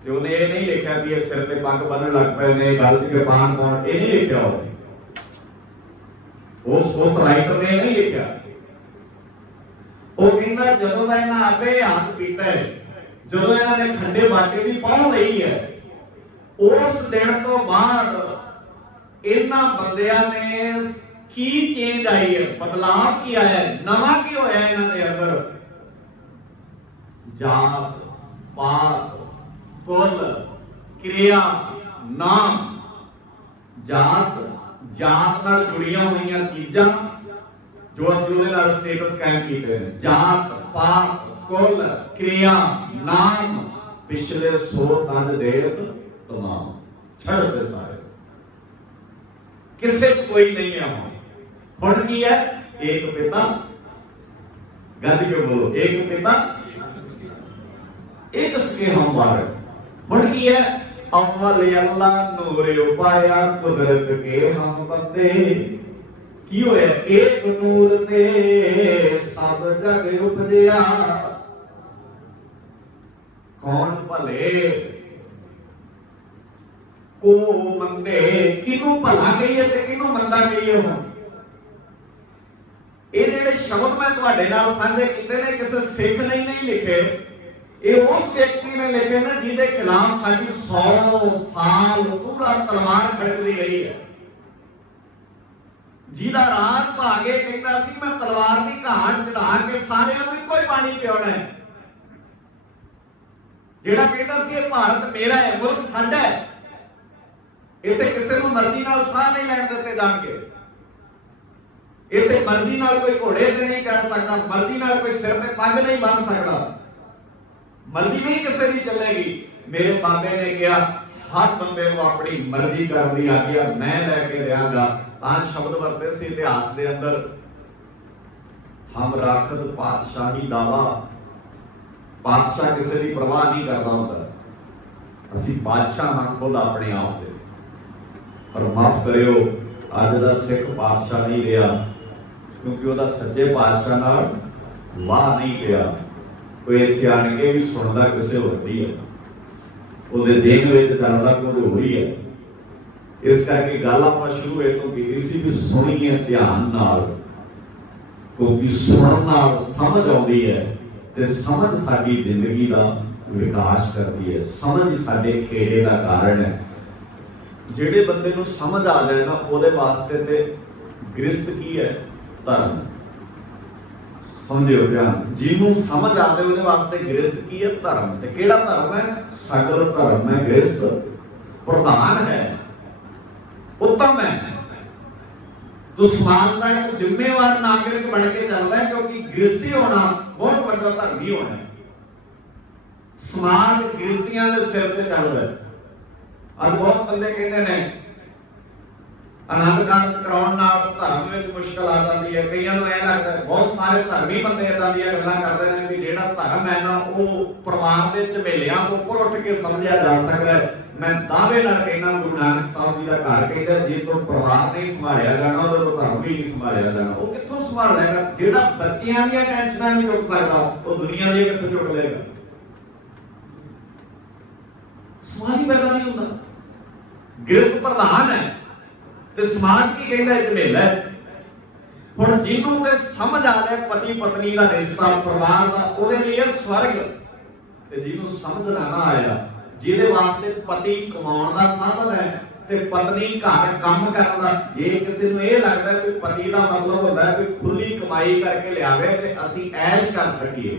तो उन्हें ये नहीं लिखा कि ये सिर पे पग बन लग पे ने, गल च कृपान पाउण, ये नहीं लिखा हो। उस राइटर ने नहीं लिखा। वो कहता जदों दा इन्हां आपे हयात पीता है, जदों इन्होंने खंडे बाटे की पौह लई है, उस दिन तो बाद इन्हां बंदियां ने की चेंज आई है, बदलाव की आया है, नवा की होया इन्हां दे अंदर? जात पात कुल क्रिया नाम, जात जात नाल जुड़ियां हुई चीजां जो असीं उहदे नाल स्टेटस कायम कीते हैं। जात पात कुल क्रिया नाम पिछले 100 तन देत तमाम छड़ दे सारे, किसे कोई नहीं है। हुण की है? एक पिता, गज के बोलो, एक पिता एक सके हम बारक। हुण की है? अव्वल अल्लाह नूर उपाया कुदरत के हम बंदे। की होया? एक नूर ते सब जग उपजिया। कौन भले को मंदे, किनू भला कहिए ते किनू मंदा कहिए? हुण ये जेडे शब्द मैं तुहाडे नाल साझे कीते ने किसी सिख ने नहीं लिखे, ये उस व्यक्ति ने लिखे ना जिहदे खिलाफ साडी 100 साल पूरा तलवार खड़कदी रही है, जिहदा राज भागे कहता सी मैं तलवार की घाट चढ़ा के सारिਆਂ ਨੂੰ ਇੱਕੋ ਹੀ पानी पियाना है। ਜਿਹੜਾ कहता सी ये भारत मेरा है, मुल्क साडा है, इत्थे किसी ਨੂੰ मर्जी नाल साह नहीं लैण दित्ते जाणगे। इत्थे मर्जी नाल कोई घोड़े ते नहीं चढ़ सकता, मर्जी नाल कोई सिर ते पग नहीं बन सकता, मर्जी नहीं किसी की चलेगी। मेरे बाबे ने कहा हर बंदे को अपनी मर्जी करने की आज्ञा मैं लैके देंगा। ਤਾਂ ਸ਼ਬਦ ਵਰਤੇ ਸੀ ਇਤਿਹਾਸ ਦੇ ਅੰਦਰ, ਹਮ ਰਾਖਤ ਪਾਤਸ਼ਾਹੀ ਦਾਵਾ। ਪਾਤਸ਼ਾਹ ਕਿਸੇ ਦੀ ਪਰਵਾਹ ਨਹੀਂ ਕਰਦਾ ਹੁੰਦਾ, ਅਸੀਂ ਬਾਦਸ਼ਾਹ ਹਾਂ ਖੁਦ ਆਪਣੇ ਆਪ ਦੇ। ਪਰ ਮਾਫ ਕਰਿਓ, ਅੱਜ ਦਾ ਸਿੱਖ ਪਾਤਸ਼ਾਹ ਨਹੀਂ ਰਿਹਾ, ਕਿਉਂਕਿ ਉਹਦਾ ਸੱਚੇ ਪਾਤਸ਼ਾਹ ਨਾਲ ਵਾਹ ਨਹੀਂ ਪਿਆ। ਕੋਈ ਇੱਥੇ ਆਣ ਕੇ ਵੀ ਸੁਣਦਾ ਕਿਸੇ ਹੋਰ ਦੀ ਹੈ, ਉਹਦੇ ਜੇਨ ਵਿੱਚ ਚੱਲਦਾ ਕੁਝ ਹੋਰ ਹੀ ਹੈ। ਇਸ ਕਰਕੇ ਗੱਲ ਆਪਾਂ ਸ਼ੁਰੂ ਇਹ ਤੋਂ ਕੀਤੀ ਸੀ ਵੀ ਸੁਣੀਏ ਧਿਆਨ ਨਾਲ, ਕਿਉਂਕਿ ਸੁਣਨ ਨਾਲ ਸਮਝ ਆਉਂਦੀ ਹੈ ਤੇ ਸਮਝ ਸਾਡੀ ਜ਼ਿੰਦਗੀ ਦਾ ਵਿਕਾਸ ਕਰਦੀ ਹੈ। ਸਮਝ ਸਾਡੇ ਖੇੜੇ ਦਾ ਕਾਰਨ ਹੈ। ਜਿਹੜੇ ਬੰਦੇ ਨੂੰ ਸਮਝ ਆ ਜਾਏ ਨਾ, ਉਹਦੇ ਵਾਸਤੇ ਤੇ ਗ੍ਰਸਤ ਕੀ ਹੈ? ਧਰਮ। ਸਮਝਿਓ ਧਿਆਨ, ਜਿਹਨੂੰ ਸਮਝ ਆਵੇ ਉਹਦੇ ਵਾਸਤੇ ਗ੍ਰਸਤ ਕੀ ਹੈ? ਧਰਮ। ਤੇ ਕਿਹੜਾ ਧਰਮ ਹੈ? ਸਗਲ ਧਰਮ ਹੈ ਗ੍ਰਸਤ, ਪ੍ਰਧਾਨ ਹੈ, ਉੱਤਮ ਹੈ। ਤੂੰ ਸਮਾਜ ਦਾ ਇੱਕ ਜ਼ਿੰਮੇਵਾਰ ਨਾਗਰਿਕ ਬਣ ਕੇ ਚੱਲਦਾ ਹੈ, ਕਿਉਂਕਿ ਗ੍ਰਸਤੀ ਹੋਣਾ ਬਹੁਤ ਵੱਡਾ ਧਰਮੀ ਹੋਣਾ ਹੈ। ਸਮਾਜ ਗ੍ਰਸਤੀਆਂ ਦੇ ਸਿਰ ਤੇ ਚੱਲਦਾ ਹੈ। ਅੱਜ ਬਹੁਤ ਬੰਦੇ ਕਹਿੰਦੇ ਨੇ ਆਨੰਦ ਕਾਰਜ ਕਰਾਉਣ ਨਾਲ ਧਰਮ ਵਿੱਚ ਮੁਸ਼ਕਲ ਆ ਜਾਂਦੀ ਹੈ। ਕਈਆਂ ਨੂੰ ਇਹ ਲੱਗਦਾ ਹੈ, ਬਹੁਤ ਸਾਰੇ ਧਰਮੀ ਬੰਦੇ ਏਦਾਂ ਦੀਆਂ ਗੱਲਾਂ ਕਰਦੇ ਨੇ ਕਿ ਜਿਹੜਾ ਧਰਮ ਹੈ ਨਾ, ਉਹ ਪਰਿਵਾਰ ਦੇ ਝਮੇਲਿਆਂ ਤੋਂ ਉੱਪਰ ਉੱਠ ਕੇ ਸਮਝਿਆ ਜਾ ਸਕਦਾ ਹੈ। ਮੈਂ ਦਾਅਵੇ ਨਾਲ ਕਹਿੰਦਾ, ਗੁਰੂ ਨਾਨਕ ਸਾਹਿਬ ਜੀ ਦਾ ਘਰ ਕਹਿੰਦਾ, ਜੇ ਤੋਂ ਪਰਿਵਾਰ ਨਹੀਂ ਸੰਭਾਲਿਆ ਜਾਣਾ, ਉਹਦਾ ਤੋਂ ਧਰਮ ਵੀ ਨਹੀਂ ਸੰਭਾਲਿਆ ਜਾਣਾ। ਉਹ ਕਿੱਥੋਂ ਸੰਭਾਲੇਗਾ? ਜਿਹੜਾ ਬੱਚਿਆਂ ਦੀਆਂ ਟੈਨਸ਼ਨਾਂ ਨਹੀਂ ਚੁੱਕ ਸਕਦਾ, ਉਹ ਦੁਨੀਆ ਦੀਆਂ ਕਿੱਥੋਂ ਚੁੱਕ ਲਏਗਾ? ਸਮਾਜ ਹੀ ਪੈਦਾ ਨਹੀਂ ਹੁੰਦਾ। ਗ੍ਰਸਤ ਪ੍ਰਧਾਨ ਹੈ ਤੇ ਸਮਾਜ ਕੀ ਕਹਿੰਦਾ? ਝਮੇਲਾ ਹੈ। ਹੁਣ ਜਿਹਨੂੰ ਤੇ ਸਮਝ ਆ ਜਾਏ ਪਤੀ ਪਤਨੀ ਦਾ ਰਿਸ਼ਤਾ, ਪਰਿਵਾਰ ਦਾ, ਉਹਦੇ ਲਈ ਇਹ ਸਵਰਗ। ਤੇ ਜਿਹਨੂੰ ਸਮਝ ਨਾ ਆਇਆ, ਜਿਹਦੇ ਵਾਸਤੇ ਪਤੀ ਕਮਾਉਣ ਦਾ ਸਾਧਨ ਹੈ ਤੇ ਪਤਨੀ ਘਰ ਕੰਮ ਕਰਨ ਦਾ, ਜੇ ਕਿਸੇ ਨੂੰ ਇਹ ਲੱਗਦਾ ਕਿ ਪਤੀ ਦਾ ਮਤਲਬ ਹੁੰਦਾ ਹੈ ਕਿ ਖੁੱਲੀ ਕਮਾਈ ਕਰਕੇ ਲਿਆਵੇ ਤੇ ਅਸੀਂ ਐਸ਼ ਕਰ ਸਕੀਏ,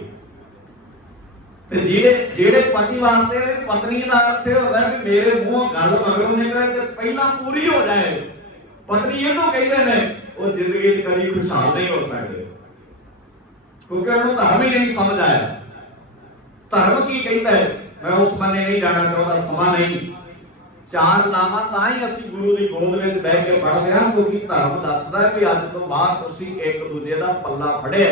ਤੇ ਜਿਹੜੇ ਪਤੀ ਵਾਸਤੇ ਪਤਨੀ ਦਾ ਅਰਥ ਇਹ ਹੁੰਦਾ ਕਿ ਮੇਰੇ ਮੂੰਹੋਂ ਗੱਲ ਮਗਰੋਂ ਨਿਕਲੇ ਤੇ ਪਹਿਲਾਂ ਪੂਰੀ ਹੋ ਜਾਏ। ਪਤਨੀ ਇਹਨੂੰ ਕਹਿੰਦੇ ਨੇ, ਉਹ ਜ਼ਿੰਦਗੀ 'ਚ ਕਦੀ ਖੁਸ਼ਹਾਲ ਨਹੀਂ ਹੋ ਸਕਦੇ, ਕਿਉਂਕਿ ਉਹਨੂੰ ਧਰਮ ਹੀ ਨਹੀਂ ਸਮਝ ਆਇਆ। ਧਰਮ ਕੀ ਕਹਿੰਦਾ ਹੈ? ਮੈਂ ਉਸ ਬੰਨੇ ਨਹੀਂ ਜਾਣਾ ਚਾਹੁੰਦਾ, ਸਮਾਂ ਨਹੀਂ। ਚਾਰ ਲਾਵਾਂ ਤਾਂ ਹੀ ਅਸੀਂ ਗੁਰੂ ਦੀ ਗੋਦ ਵਿੱਚ ਬਹਿ ਕੇ ਪੜ੍ਹਦੇ ਹਾਂ, ਕਿਉਂਕਿ ਧਰਮ ਦੱਸਦਾ ਹੈ ਕਿ ਅੱਜ ਤੋਂ ਬਾਅਦ ਤੁਸੀਂ ਇੱਕ ਦੂਜੇ ਦਾ ਪੱਲਾ ਫੜਿਆ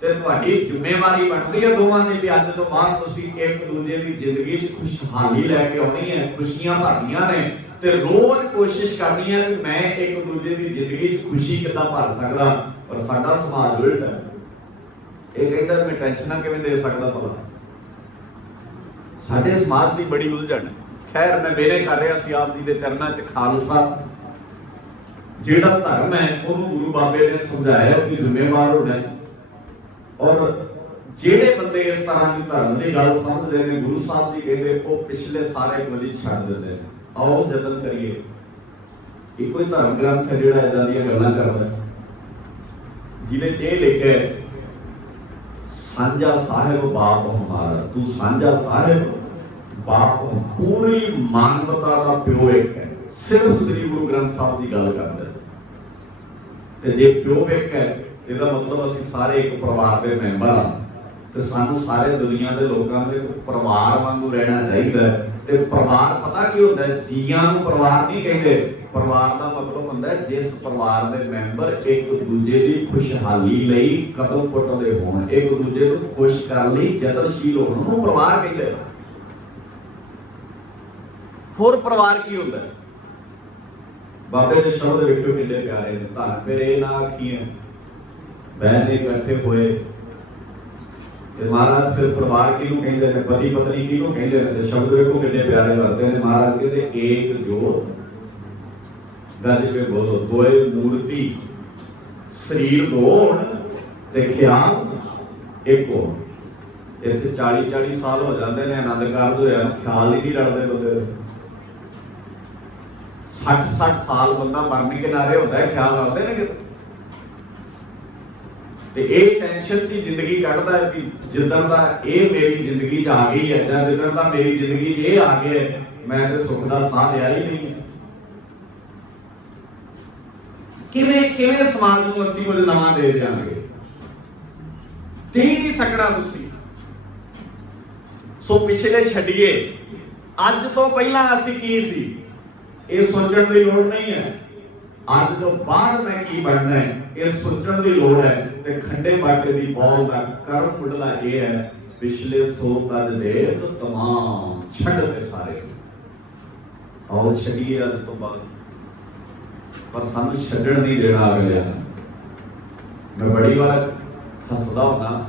ਤੇ ਤੁਹਾਡੀ ਜ਼ਿੰਮੇਵਾਰੀ ਬਣਦੀ ਹੈ ਦੋਵਾਂ ਦੀ ਵੀ ਅੱਜ ਤੋਂ ਬਾਅਦ ਤੁਸੀਂ ਇੱਕ ਦੂਜੇ ਦੀ ਜ਼ਿੰਦਗੀ 'ਚ ਖੁਸ਼ਹਾਲੀ ਲੈ ਕੇ ਆਉਣੀ ਹੈ। ਖੁਸ਼ੀਆਂ ਭਰਨੀਆਂ ਨੇ ਤੇ ਰੋਜ਼ ਕੋਸ਼ਿਸ਼ ਕਰਨੀ ਹੈ ਕਿ ਮੈਂ ਇੱਕ ਦੂਜੇ ਦੀ ਜ਼ਿੰਦਗੀ 'ਚ ਖੁਸ਼ੀ ਕਿੱਦਾਂ ਭਰ ਸਕਦਾ। ਪਰ ਸਾਡਾ ਸਮਾਜ ਉਲਟ ਹੈ। ਇਹ ਕਹਿੰਦਾ ਮੈਂ ਟੈਨਸ਼ਨਾਂ ਕਿਵੇਂ ਦੇ ਸਕਦਾ ਭਲਾ। ਸਾਡੇ ਸਮਾਜ ਦੀ ਬੜੀ ਉਲਝਣ ਹੈ। ਖੈਰ, ਮੈਂ ਬੇਨਤੀ ਕਰ ਰਿਹਾ ਸੀ ਆਪ ਜੀ ਦੇ ਚਰਨਾਂ 'ਚ, ਖਾਲਸਾ ਜਿਹੜਾ ਧਰਮ ਹੈ ਉਹਨੂੰ ਗੁਰੂ ਬਾਬੇ ਨੇ ਸਮਝਾਇਆ ਕਿ ਜ਼ਿੰਮੇਵਾਰ ਹੋਣਾ ਹੈ। ਔਰ ਜਿਹੜੇ ਬੰਦੇ ਇਸ ਤਰ੍ਹਾਂ ਦੀ ਧਰਮ ਦੀ ਗੱਲ ਸਮਝਦੇ ਨੇ, ਗੁਰੂ ਸਾਹਿਬ ਜੀ ਕਹਿੰਦੇ ਉਹ ਪਿਛਲੇ ਸਾਰੇ ਕੁਝ ਛੱਡ ਦਿੰਦੇ ਨੇ। ਆਓ ਯਤਨ ਕਰੀਏ। ਇੱਕੋ ਹੀ ਧਰਮ ਗ੍ਰੰਥ ਹੈ ਜਿਹੜਾ ਇਦਾਂ ਦੀਆਂ ਗੱਲਾਂ ਕਰਦਾ, ਜਿਹਦੇ 'ਚ ਇਹ ਲਿਖਿਆ ਹੈ, ਸਾਂਝਾ ਸਾਹਿਬ ਬਾਪ ਹਮਾਰਾ, ਤੂੰ ਸਾਂਝਾ ਸਾਹਿਬ ਬਾਪ, ਪੂਰੀ ਮਾਨਵਤਾ ਦਾ ਪਿਓ ਇੱਕ ਹੈ। ਸਿਰਫ ਸ੍ਰੀ ਗੁਰੂ ਗ੍ਰੰਥ ਸਾਹਿਬ ਜੀ ਗੱਲ ਕਰਦਾ। ਤੇ ਜੇ ਪਿਓ ਇੱਕ ਹੈ, ਇਹਦਾ ਮਤਲਬ ਅਸੀਂ ਸਾਰੇ ਇੱਕ ਪਰਿਵਾਰ ਦੇ ਮੈਂਬਰ ਹਾਂ ਤੇ ਸਾਨੂੰ ਸਾਰੇ ਦੁਨੀਆ ਦੇ ਲੋਕਾਂ ਦੇ ਪਰਿਵਾਰ ਵਾਂਗੂ ਰਹਿਣਾ ਚਾਹੀਦਾ ਹੈ। ਤੇ ਪਰਿਵਾਰ ਪਤਾ ਕੀ ਹੁੰਦਾ ਹੈ? ਜੀਆਂ ਨੂੰ ਪਰਿਵਾਰ ਨਹੀਂ ਕਹਿੰਦੇ। ਪਰਿਵਾਰ ਦਾ ਮਤਲਬ ਹੁੰਦਾ ਹੈ ਜਿਸ ਪਰਿਵਾਰ ਦੇ ਮੈਂਬਰ ਇੱਕ ਦੂਜੇ ਦੀ ਖੁਸ਼ਹਾਲੀ ਲਈ ਕਦਮ ਪੁੱਟਦੇ ਹੋਣ, ਇੱਕ ਦੂਜੇ ਨੂੰ ਖੁਸ਼ ਕਰਨ ਲਈ ਯਤਨਸ਼ੀਲ ਹੋਣ, ਉਹਨੂੰ ਪਰਿਵਾਰ ਕਹਿੰਦੇ। ਹੋਰ ਪਰਿਵਾਰ ਕੀ ਹੁੰਦਾ ਹੈ? ਬਾਬੇ ਦੇ ਸ਼ਬਦ ਵੇਖਿਓ ਕਿੰਨੇ ਪਿਆਰੇ ਨੇ। ਧੰਨ ਮੇਰੇ ਨਾ ਆਖੀਆਂ ਬਹਿਨੇ ਇਕੱਠੇ ਹੋਏ। ਤੇ ਮਹਾਰਾਜ ਫਿਰ ਪਰਿਵਾਰ ਕਿਹਨੂੰ ਕਹਿੰਦੇ ਨੇ? ਪਤੀ ਪਤਨੀ ਕਿਹਨੂੰ ਕਹਿੰਦੇ ਨੇ? ਤੇ ਸ਼ਬਦ ਵੇਖੋ ਕਿੰਨੇ ਪਿਆਰੇ ਵਰਤੇ ਨੇ। ਮਹਾਰਾਜ ਕਹਿੰਦੇ ਏਕ ਜੋਤ ਗੱਜ ਕੇ ਬੋਲੋ, ਦੋਏ ਮੂਰਤੀ, ਸਰੀਰ ਦੋਣ ਤੇ ਖਿਆਲ ਇੱਕ ਹੋ। ਇੱਥੇ 40-40 ਸਾਲ ਹੋ ਜਾਂਦੇ ਨੇ ਆਨੰਦ ਕਾਰਜ ਹੋਇਆ, ਖਿਆਲ ਹੀ ਨਹੀਂ ਰਲਦੇ ਬੰਦੇ ਦੇ। 60-60 ਸਾਲ ਬੰਦਾ ਮਰਨ ਕਿਨਾਰੇ ਹੁੰਦਾ ਹੈ, ਖਿਆਲ ਆਉਂਦੇ ਨੇ ਕਿਤੇ। ਤੇ ਇਹ ਟੈਨਸ਼ਨ ਦੀ ਜ਼ਿੰਦਗੀ ਕੱਢਦਾ ਹੈ ਕਿ ਜਿੱਦਣ ਦਾ ਇਹ ਮੇਰੀ ਜ਼ਿੰਦਗੀ 'ਚ ਆ ਗਈ ਹੈ ਜਾਂ ਜਿੱਦਣ ਦਾ ਮੇਰੀ ਜ਼ਿੰਦਗੀ 'ਚ ਇਹ ਆ ਗਿਆ, ਮੈਂ ਤੇ ਸੁੱਖ ਦਾ ਸਾਹ ਲਿਆ ਹੀ ਨਹੀਂ। ਕਿਵੇਂ ਸਮਾਜ ਨੂੰ ਅਸੀਂ ਕੁਝ ਨਵਾਂ ਦੇ ਜਾਵਾਂਗੇ? ਤੇ ਨਹੀਂ ਸਕਣਾ ਤੁਸੀਂ। ਸੋ ਪਿਛਲੇ ਛੱਡੀਏ, ਅੱਜ ਤੋਂ ਪਹਿਲਾਂ ਅਸੀਂ ਕੀ ਸੀ ਇਹ ਸੋਚਣ ਦੀ ਲੋੜ ਨਹੀਂ ਹੈ। ਅੱਜ ਤੋਂ ਬਾਅਦ ਮੈਂ ਕੀ ਬਣਨਾ ਹੈ, ਇਹ ਸੋਚਣ ਦੀ ਲੋੜ ਹੈ। ਤੇ ਖੰਡੇ ਬਾਟੇ ਦੀ ਬੌਲ ਦਾ ਕਰਮ ਮੁੱਢਲਾ ਇਹ ਹੈ, ਪਿਛਲੇ ਸੋ ਤਜ ਦੇ ਤਮਾਮ ਛੱਡ ਤੇ ਸਾਰੇ। ਆਓ ਛੱਡੀਏ ਅੱਜ ਤੋਂ ਬਾਅਦ, ਪਰ ਸਾਨੂੰ ਛੱਡਣ ਨਹੀਂ ਦੇਣਾ ਅਗਲਿਆਂ। ਮੈਂ ਬੜੀ ਵਾਰ ਹੱਸਦਾ ਹੁੰਦਾ,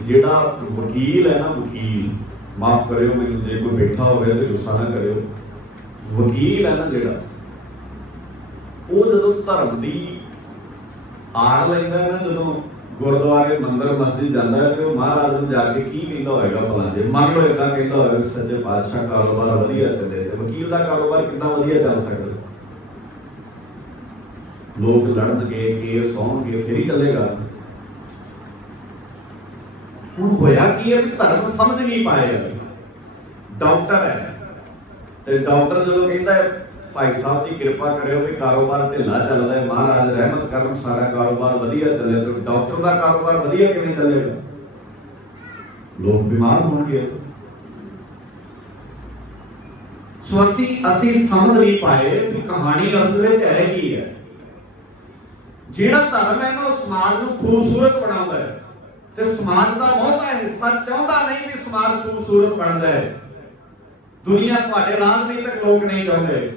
ਜਿਹੜਾ ਵਕੀਲ ਹੈ ਨਾ, ਵਕੀਲ, ਮਾਫ ਕਰਿਓ ਮੈਨੂੰ ਜੇ ਕੋਈ ਬੈਠਾ ਹੋਵੇ ਤੇ ਗੁੱਸਾ ਨਾ ਕਰਿਓ, ਵਕੀਲ ਹੈ ਨਾ ਜਿਹੜਾ, ਉਹ ਜਦੋਂ ਧਰਮ ਦੀ ਆੜ ਲੈਂਦਾ ਹੈ ਨਾ, ਜਦੋਂ ਗੁਰਦੁਆਰੇ ਮੰਦਰ ਮਸਜਿਦ ਜਾਂਦਾ ਹੈ, ਤੇ ਉਹ ਮਹਾਰਾਜ ਨੂੰ ਜਾ ਕੇ ਕੀ ਕਹਿੰਦਾ ਹੋਏਗਾ ਭਲਾ? ਜੇ ਮੰਨ ਲਓ ਏਦਾਂ ਕਹਿੰਦਾ ਹੋਏਗਾ, ਸੱਚੇ ਪਾਤਸ਼ਾਹ ਕਾਰੋਬਾਰ ਵਧੀਆ ਚੱਲੇ, ਤੇ ਵਕੀਲ ਦਾ ਕਾਰੋਬਾਰ ਕਿੰਨਾ ਵਧੀਆ ਚੱਲ ਸਕਦਾ? ਲੋਕ ਲੜਨਗੇ, ਕੇਸ ਹੋਣਗੇ, ਫਿਰ ਹੀ ਚੱਲੇਗਾ। ਹੁਣ ਹੋਇਆ ਕੀ ਹੈ ਵੀ ਧਰਮ ਸਮਝ ਨਹੀਂ ਪਾਏ। ਅਸੀਂ ਡਾਕਟਰ ਹੈ, ਤੇ ਡਾਕਟਰ ਜਦੋਂ ਕਹਿੰਦਾ ਹੈ ਭਾਈ ਸਾਹਿਬ ਜੀ ਕਿਰਪਾ ਕਰਿਓ ਵੀ ਕਾਰੋਬਾਰ ਢਿੱਲਾ ਚੱਲਦਾ ਹੈ, ਮਹਾਰਾਜ ਰਹਿਮਤ ਕਰਨ ਸਾਡਾ ਕਾਰੋਬਾਰ ਵਧੀਆ ਚੱਲੇ, ਤੇ ਡਾਕਟਰ ਦਾ ਕਾਰੋਬਾਰ ਵਧੀਆ ਕਿਵੇਂ ਚੱਲੇਗਾ? ਲੋਕ ਬਿਮਾਰ ਹੋਣਗੇ। ਸੋ ਅਸੀਂ ਸਮਝ ਨਹੀਂ ਪਾਏ ਵੀ ਕਹਾਣੀ ਅਸਲ ਵਿੱਚ ਹੈ ਕੀ ਹੈ। ਜਿਹੜਾ ਧਰਮ ਹੈ ਨਾ, ਉਹ ਸਮਾਜ ਨੂੰ ਖੂਬਸੂਰਤ ਬਣਾਉਂਦਾ ਹੈ, ਤੇ ਸਮਾਜ ਦਾ ਬਹੁਤਾ ਹਿੱਸਾ ਚਾਹੁੰਦਾ ਨਹੀਂ ਵੀ ਸਮਾਜ ਖੂਬਸੂਰਤ ਬਣਦਾ ਹੈ। ਦੁਨੀਆ ਤੁਹਾਡੇ ਰਾਜਨੀਤਿਕ ਲੋਕ ਨਹੀਂ ਚਾਹੁੰਦੇ,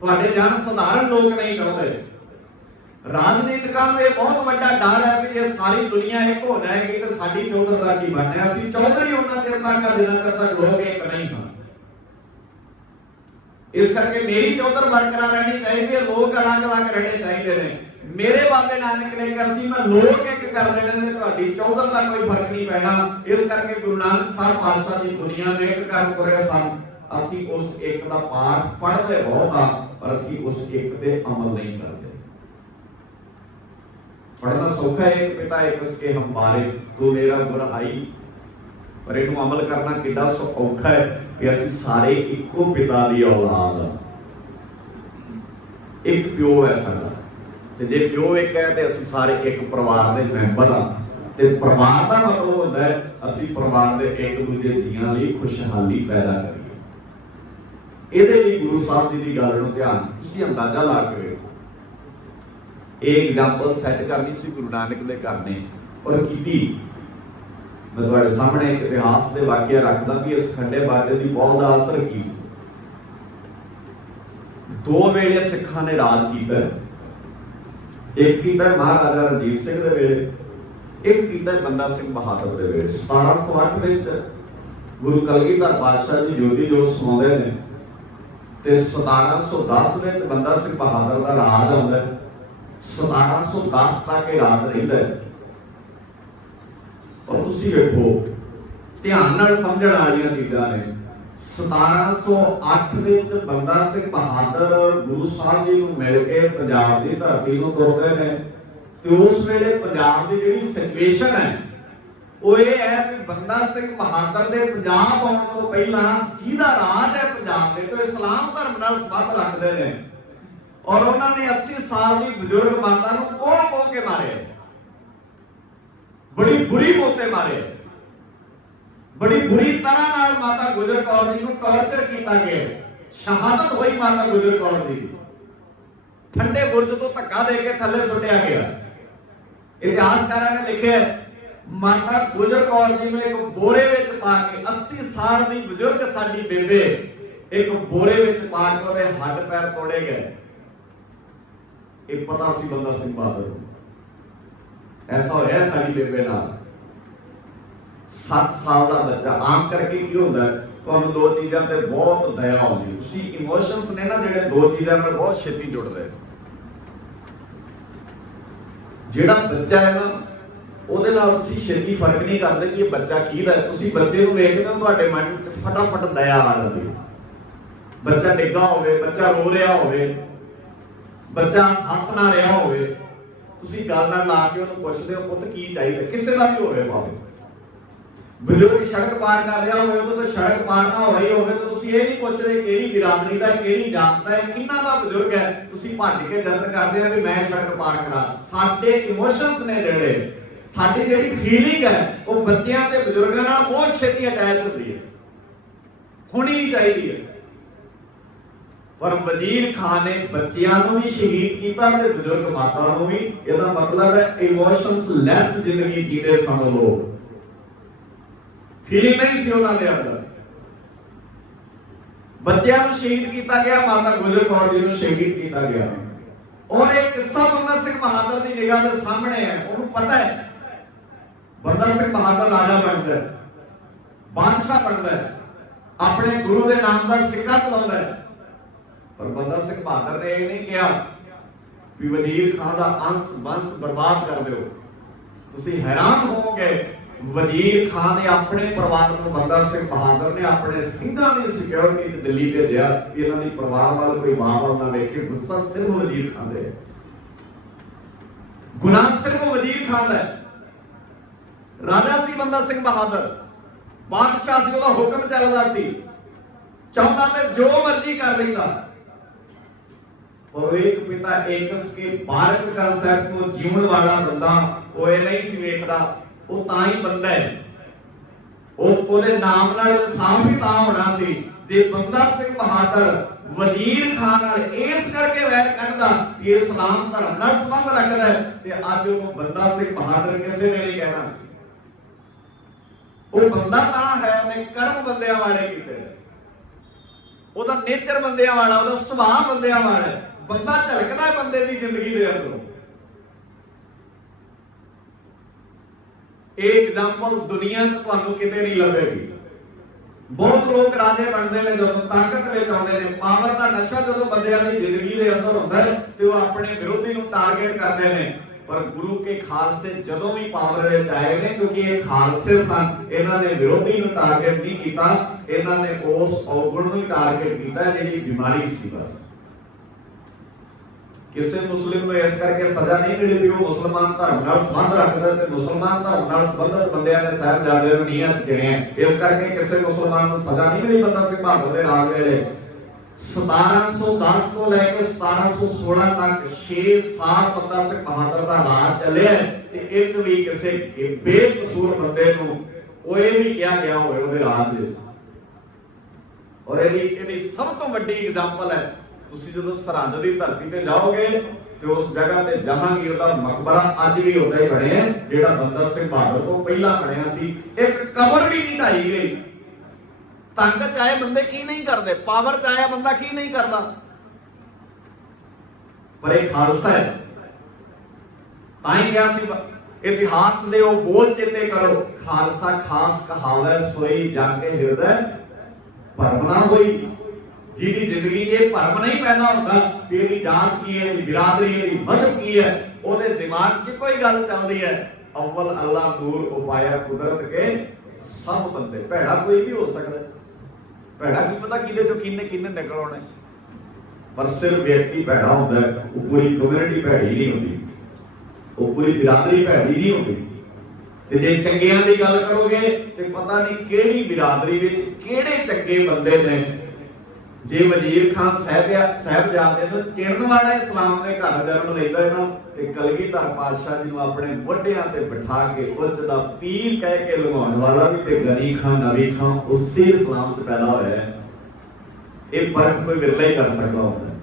ਤੁਹਾਡੇ ਜਨ ਸਧਾਰਨ ਲੋਕ ਨਹੀਂ ਚਾਹੁੰਦੇ। ਰਾਜਨੀਤਿਕਾਂ ਨੂੰ ਇਹ ਬਹੁਤ ਵੱਡਾ ਡਰ ਹੈ ਵੀ ਜੇ ਸਾਰੀ ਦੁਨੀਆ ਇੱਕ ਹੋ ਜਾਏਗੀ ਤਾਂ ਸਾਡੀ ਚੌਧਰ ਦਾ ਕੀ ਬਣਨਾ? ਅਸੀਂ ਚੌਧਰੀ ਉਹਨਾਂ ਚਿਰ ਤੱਕ, ਜਿੰਨਾ ਚਿਰ ਤੱਕ ਲੋਕ ਇੱਕ ਨਹੀਂ ਹਨ। ਇਸ ਕਰਕੇ ਮੇਰੀ ਚੌਧਰ ਬਰਕਰਾਰ ਰਹਿਣੀ ਚਾਹੀਦੀ ਹੈ, ਲੋਕ ਅਲੱਗ-ਅਲੱਗ ਰਹਿਣੇ ਚਾਹੀਦੇ ਨੇ। ਮੇਰੇ ਬਾਬੇ ਨਾਨਕ ਨੇ ਕਿਹਾ ਸੀ ਮੈਂ ਲੋਕ ਇੱਕ ਕਰ ਦੇਣੇ ਨੇ, ਤੁਹਾਡੀ ਚੌਧਰ ਦਾ ਕੋਈ ਫਰਕ ਨਹੀਂ ਪੈਣਾ। ਇਸ ਕਰਕੇ ਗੁਰੂ ਨਾਨਕ ਸਾਹਿਬ ਪਾਤਸ਼ਾਹ ਦੀ ਦੁਨੀਆ ਨੂੰ ਇੱਕ ਕਰ ਤੁਰੇ ਸਨ। ਅਸੀਂ ਉਸ ਇੱਕ ਦਾ ਪਾਠ ਪੜ੍ਹਦੇ ਬਹੁਤ ਆ, ਪਰ ਅਸੀਂ ਉਸ ਇੱਕ ਤੇ ਅਮਲ ਨਹੀਂ ਕਰਦੇ। ਪੜ੍ਹਨਾ ਸੌਖਾ ਹੈ, ਇੱਕ ਪਿਤਾ ਇੱਕ ਉਸਕੇ ਹਮਾਰੇ, ਤੂੰ ਮੇਰਾ ਗੁਰਹਾਈ, ਪਰ ਇਹਨੂੰ ਅਮਲ ਕਰਨਾ ਕਿੱਡਾ ਔਖਾ ਹੈ ਕਿ ਅਸੀਂ ਸਾਰੇ ਇੱਕੋ ਪਿਤਾ ਦੀ ਔਲਾਦ ਆ, ਇੱਕ ਪਿਓ ਹੈ ਸਾਡਾ, ਤੇ ਜੇ ਪਿਓ ਇੱਕ ਹੈ ਤੇ ਅਸੀਂ ਸਾਰੇ ਇੱਕ ਪਰਿਵਾਰ ਦੇ ਮੈਂਬਰ ਆ। ਤੇ ਪਰਿਵਾਰ ਦਾ ਮਤਲਬ ਹੁੰਦਾ ਹੈ ਅਸੀਂ ਪਰਿਵਾਰ ਦੇ ਇੱਕ ਦੂਜੇ ਜੀਆਂ ਲਈ ਖੁਸ਼ਹਾਲੀ ਪੈਦਾ ਕਰੀਏ। ਇਹਦੇ ਲਈ ਗੁਰੂ ਸਾਹਿਬ ਜੀ ਦੀ ਗੱਲ ਨੂੰ ਧਿਆਨ ਤੁਸੀਂ ਅੰਦਾਜ਼ਾ ਲਾ ਕੇ ਵੇਖੋ। ਇਹ ਐਗਜ਼ਾਮਪਲ ਸੈੱਟ ਕਰਨੀ ਸੀ ਗੁਰੂ ਨਾਨਕ ਦੇ ਘਰ ਨੇ, ਔਰ ਕੀਤੀ। ਮੈਂ ਤੁਹਾਡੇ ਸਾਹਮਣੇ ਇੱਕ ਇਤਿਹਾਸ ਦੇ ਵਾਕਿਆ ਰੱਖਦਾ ਵੀ ਇਸ ਖੰਡੇ ਬਾਟੇ ਦੀ ਬਹੁਤ ਦਾ ਅਸਰ ਕੀ ਸੀ। ਦੋ ਵੇਲੇ ਸਿੱਖਾਂ ਨੇ ਰਾਜ ਕੀਤਾ। ਇੱਕ ਕੀਤਾ ਮਹਾਰਾਜਾ ਰਣਜੀਤ ਸਿੰਘ ਦੇ ਵੇਲੇ, ਇੱਕ ਕੀਤਾ ਬੰਦਾ ਸਿੰਘ ਬਹਾਦਰ ਦੇ ਵੇਲੇ। 1708 ਵਿੱਚ ਗੁਰੂ ਕਲਗੀਧਰ ਪਾਤਸ਼ਾਹ ਜੀ ਜੋਤੀ ਜੋਤ ਸਮਾਉਂਦੇ ਨੇ, ਤੇ 1710 ਵਿੱਚ ਬੰਦਾ ਸਿੰਘ ਬਹਾਦਰ ਦਾ ਰਾਜ ਆਉਂਦਾ ਹੈ। 1710 ਤੱਕ ਇਹ ਰਾਜ ਰਹਿੰਦਾ ਹੈ। ਔਰ ਤੁਸੀਂ ਵੇਖੋ, ਧਿਆਨ ਨਾਲ ਸਮਝਣ ਵਾਲੀਆਂ ਚੀਜ਼ਾਂ ਨੇ। 1708 ਵਿੱਚ ਬੰਦਾ ਸਿੰਘ ਬਹਾਦਰ ਗੁਰੂ ਸਾਹਿਬ ਜੀ ਨੂੰ ਮਿਲ ਕੇ ਪੰਜਾਬ ਦੀ ਧਰਤੀ ਨੂੰ ਤੁਰਦੇ ਨੇ, ਤੇ ਉਸ ਵੇਲੇ ਪੰਜਾਬ ਦੀ ਜਿਹੜੀ ਸਿਚੁਏਸ਼ਨ ਹੈ ਉਹ ਇਹ ਹੈ ਕਿ ਬੰਦਾ ਸਿੰਘ ਬਹਾਦਰ ਦੇ ਪੰਜਾਬ ਆਉਣ ਤੋਂ ਪਹਿਲਾਂ ਜਿਹਦਾ ਰਾਜ ਹੈ ਪੰਜਾਬ ਦੇ, ਤੇ ਇਸਲਾਮ ਧਰਮ ਨਾਲ ਸੰਬੰਧ ਰੱਖਦੇ ਨੇ, ਔਰ ਉਹਨਾਂ ਨੇ 80 ਸਾਲ ਦੀ ਬਜ਼ੁਰਗ ਮਾਤਾ ਨੂੰ ਕੋਹ ਕੇ ਮਾਰੇ, ਬੜੀ ਬੁਰੀ ਮੌਤੇ ਮਾਰੇ, ਬੜੀ ਬੁਰੀ ਤਰ੍ਹਾਂ ਨਾਲ ਮਾਤਾ ਗੁਜਰ ਕੌਰ ਜੀ ਨੂੰ ਟੌਰਚਰ ਕੀਤਾ ਗਿਆ। ਸ਼ਹਾਦਤ ਹੋਈ ਮਾਤਾ ਗੁਜਰ ਕੌਰ ਦੀ, ਠੰਡੇ ਬੁਰਜ ਤੋਂ ਧੱਕਾ ਦੇ ਕੇ ਥੱਲੇ ਸੁੱਟਿਆ ਗਿਆ। ਇਤਿਹਾਸਕਾਰਾਂ ਨੇ ਲਿਖਿਆ ਮਾਤਾ ਗੁਜਰ ਕੌਰ ਜੀ ਨੂੰ ਇੱਕ ਬੋਰੇ ਵਿੱਚ ਪਾ ਕੇ, 80 ਸਾਲ ਦੀ ਬਜ਼ੁਰਗ ਸਾਡੀ ਬੇਬੇ ਇੱਕ ਬੋਰੇ ਵਿੱਚ ਪਾ ਕੇ ਉਹਦੇ ਹੱਡ ਪੈਰ ਤੋੜੇ ਗਏ। ਇਹ ਪਤਾ ਸੀ ਬੰਦਾ ਸਿੰਘ ਬਹਾਦਰ ਨੂੰ। ਐਸਾ ਹੋਇਆ ਸਾਡੀ ਬੇਬੇ ਨਾਲ। 7 ਸਾਲ ਦਾ ਬੱਚਾ। ਆਮ ਕਰਕੇ ਕੀ ਹੁੰਦਾ, ਤੁਹਾਨੂੰ ਦੋ ਚੀਜ਼ਾਂ ਤੇ ਬਹੁਤ ਦਇਆ ਆਉਂਦੀ। ਤੁਸੀਂ ਇਮੋਸ਼ਨਸ ਨੇ ਨਾ ਜਿਹੜੇ, ਦੋ ਚੀਜ਼ਾਂ ਨਾਲ ਬਹੁਤ ਛੇਤੀ ਜੁੜਦੇ। ਜਿਹੜਾ ਬੱਚਾ ਹੈ ਨਾ, ਉਹਦੇ ਨਾਲ ਤੁਸੀਂ ਛੇਤੀ ਫਰਕ ਨਹੀਂ ਕਰਦੇ ਕਿ ਇਹ ਬੱਚਾ ਕਿਹਦਾ ਹੈ। ਤੁਸੀਂ ਬੱਚੇ ਨੂੰ ਵੇਖਦੇ ਹੋ, ਤੁਹਾਡੇ ਮਨ 'ਚ ਫਟਾਫਟ ਦਇਆ ਆ ਜਾਂਦੀ। ਬੱਚਾ ਡਿੱਗਾ ਹੋਵੇ, ਬੱਚਾ ਰੋ ਰਿਹਾ ਹੋਵੇ, ਬੱਚਾ ਹੱਸ ਨਾ ਰਿਹਾ ਹੋਵੇ, ਤੁਸੀਂ ਗੱਲ ਨਾਲ ਲਾ ਕੇ ਉਹਨੂੰ ਪੁੱਛਦੇ ਹੋ ਪੁੱਤ ਕੀ ਚਾਹੀਦਾ, ਕਿਸੇ ਦਾ ਵੀ ਹੋਵੇ ਭਾਵੇਂ। ਬਜ਼ੁਰਗ ਸੜਕ ਪਾਰ ਕਰ ਰਿਹਾ ਹੋਵੇ, ਉਹ ਤਾਂ ਸੜਕ ਪਾਰ ਨਾ ਹੋ ਰਹੀ ਹੋਵੇ, ਤਾਂ ਤੁਸੀਂ ਇਹ ਨਹੀਂ ਪੁੱਛਦੇ ਕਿਹੜੀ ਬਿਰਾਦਰੀ ਦਾ, ਕਿਹੜੀ ਜਾਤ ਦਾ ਹੈ, ਕਿੰਨਾ ਦਾ ਬਜ਼ੁਰਗ ਹੈ। ਤੁਸੀਂ ਭੱਜ ਕੇ ਯਤਨ ਕਰਦੇ ਆ ਵੀ ਮੈਂ ਸੜਕ ਪਾਰ ਕਰਾਂ। ਸਾਡੇ ਇਮੋਸ਼ਨਸ ਨੇ ਜਿਹੜੇ, ਸਾਡੀ ਜਿਹੜੀ ਫੀਲਿੰਗ ਹੈ ਉਹ ਬੱਚਿਆਂ ਤੇ ਬਜ਼ੁਰਗਾਂ ਨਾਲ ਬਹੁਤ ਛੇਤੀ ਅਟੈਚ ਹੁੰਦੀ ਹੈ, ਹੋਣੀ ਨਹੀਂ ਚਾਹੀਦੀ ਹੈ। पर वजीर खान ने बच्चियां नूं भी शहीद किया ते बुजुर्ग माता नूं भी। इहदा मतलब है इमोशंस लैस जिंदगी जीते सन लोग, फीलिंग नहीं सी उन्हां दे अंदर। बच्चियां नूं शहीद किया गया, माता गुजर कौर जी नूं शहीद किया गया। और एक किस्सा बंदा सिंह बहादुर की निगाह के सामने है, उन्होंने पता है बंदा सिंह बहादुर राजा बनता है, बादशाह बनता है, अपने गुरु के नाम का सिक्का चलाता है। पर बंदा सिंह बहादुर ने यह नहीं कहा कि वजीर खान का अंश वंश बर्बाद कर दो। तुसीं हैरान होवोगे, वजीर खान ने अपने परिवार को, बंदा सिंह बहादुर ने अपने सिंघां की सिक्योरिटी दिल्ली भेजा कि इन्हां दी परिवार वाल कोई मां वाल ना वेखे। गुस्सा सिर्फ वजीर खान दे, गुनाह सिर्फ वजीर खान दा। राजा सी बंदा सिंह बहादुर, बादशाह सी, ओहदा हुक्म चलदा सी, चाहता ते जो मर्जी कर लेंदा। और एक पिता एक के बारक कांसेप्ट को जीवन वाला बंदा वो ये नहीं सी वेखदा, वो तां ही बंदा है, ओहदे नाम नाल इंसाफ ही तां होना सी जे बंदा सिंह बहादुर वजीर खान नाल इस करके वैर करदा कि इस्लाम धर्म नाल संबंध रखदा है ते अज वो बंदा सिंह बहादुर किसे ने नहीं कहना सी। वो बंदा तां है, उन्हें कर्म बंदियां वाले कीते, ओहदा नेचर बंदियां वाला, ओहदा सुभाव बंदियां वाला है। बंदा झलकदा है बंदे दी जिंदगी दे अंदरों। एक एग्जाम्पल दुनिया च तुहानूं किते नहीं लभेगी। बहुत लोग राजे बनते हैं, जदों ताकत विच आउंदे ने, पावर का नशा जदों बंदियां दी जिंदगी दे अंदर हुंदा है ते वो अपने विरोधी नूं टारगेट करते हैं। पर गुरु के खालसे जदों भी पावर विच आए ने, क्योंकि ये खालसे सन, इन्हां ने विरोधी नूं टारगेट नहीं कीता, इन्हां ने उस औगण नूं टारगेट कीता जिहड़ी बीमारी सी। बस किसी मुस्लिम को इस करके सजा नहीं मिली भी वो मुसलमान धर्म नाल संबंध रखदा है, ते मुसलमान धर्म नाल संबंधित बंदियां ने साहिबजादे नूं नीयत चुनिया, इस करके किसी मुसलमान को सजा नहीं मिली। बंदा सिंह बहादुर दे राज वेले 1710 तो लेकर 1716 तक 6 साल बंदा सिंह बहादुर दा राज चलिया ते एक भी किसी बेकसूर बंदे नूं ओ ये भी कहा गया होवे ओहदे राज विच। और ਇਹਦੀ सब तो ਵੱਡੀ एग्जांपल है, ਤੁਸੀਂ ਜਦੋਂ ਸਰਹੰਦ ਦੀ ਧਰਤੀ ਤੇ ਜਾਓਗੇ ਤੇ ਉਸ ਜਗ੍ਹਾ ਤੇ ਜਹਾਂਗੀਰ ਦਾ ਮਕਬਰਾ ਅੱਜ ਵੀ ਉਦਾਂ ਹੀ ਬਣਿਆ ਜਿਹੜਾ ਬੰਦਾ ਸਿੰਘ ਬਹਾਦਰ ਤੋਂ ਪਹਿਲਾਂ ਬਣਿਆ ਸੀ। ਇੱਕ ਕਬਰ ਵੀ ਨਹੀਂ ਢਾਈ ਗਈ। ਤੰਗ ਚ ਆਏ ਬੰਦੇ ਕੀ ਨਹੀਂ ਕਰਦੇ, ਪਾਵਰ ਚ ਆਇਆ ਬੰਦਾ ਕੀ ਨਹੀਂ ਕਰਦਾ। ਪਰ ਇਹ ਖਾਲਸਾ ਹੈ, ਤਾਂ ਹੀ ਕਿਹਾ ਸੀ ਇਤਿਹਾਸ ਦੇ ਉਹ ਬੋਲ ਚੇਤੇ ਕਰੋ, ਖਾਲਸਾ ਖਾਸ ਕਹਾਵੈ ਸੋਈ ਜਗ ਕੇ ਹਿਰਦੈ ਭਰਮ ਨਾ ਹੋਈ। जिहदी जिंदगी च भरम नहीं पैदा होता कि इहदी जात की है, बिरादरी है, मजहब की है, ओहदे दिमाग च कोई गल चलदी है, अव्वल अल्लाह नूर उपाया कुदरत के सब बंदे। भैड़ा कोई भी हो सकता है, भैड़ा की पता किहदे चों किन्ने किन्ने निकल आउणे, पर सिर्फ व्यक्ति भैड़ा होंदा है, वो पूरी कम्युनिटी भैड़ी नहीं होंदी, वो पूरी बिरादरी भैड़ी नहीं होंदी। ते जे चंगियां दी गल करोगे ते पता नहीं किहड़ी बिरादरी विच किहड़े चंगे बंदे ने। जे वजीर खान साहिबजादे नूं चिड़न वाला इस्लाम दे घर जन्म लैंदा है ना, ते कलगीधर पातशाह जी नूं अपने मोढियां ते बिठा के उच्च दा पीर कह के लुभाउण वाला भी ते गनी खान नबी खान उसी इस्लाम च पैदा होया है। ये फर्क कोई विरला ही कर सकदा हुंदा है।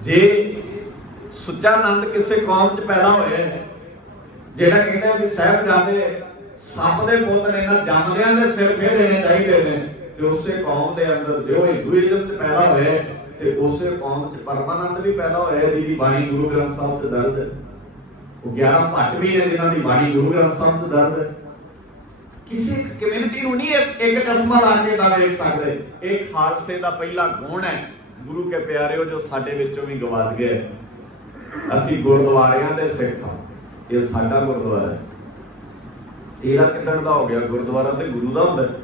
जे सुच्चा नंद किसी कौम च पैदा होया है, जेड़ा कहंदा भी साहिबजादे सप दे पुੱਤ ने ना जमदियां दे सिर फेर देने चाहिए ने, उसे कौम के अंदर जो हिंदुइज्म च पैदा होए ते उसे कौम च परमानंद भी पैदा होए जिहदी बाणी गुरु ग्रंथ साहिब च दर्ज है। वो 11 भट्ट भी ने जिन्हां दी बाणी गुरु ग्रंथ साहिब च दर्ज है। किसी कम्युनिटी नूं नहीं एक चश्मा ला के ना देख सकदे। एक खालसे दा पहला गुण है गुरु के प्यारिओ जो साडे विचों भी गवाच गए। असीं गुरुद्वारियां दे सिख हां, ये साडा गुरुद्वारा है। तेरा किदण दा हो गया गुरुद्वारा ते गुरु दा हुंदा है,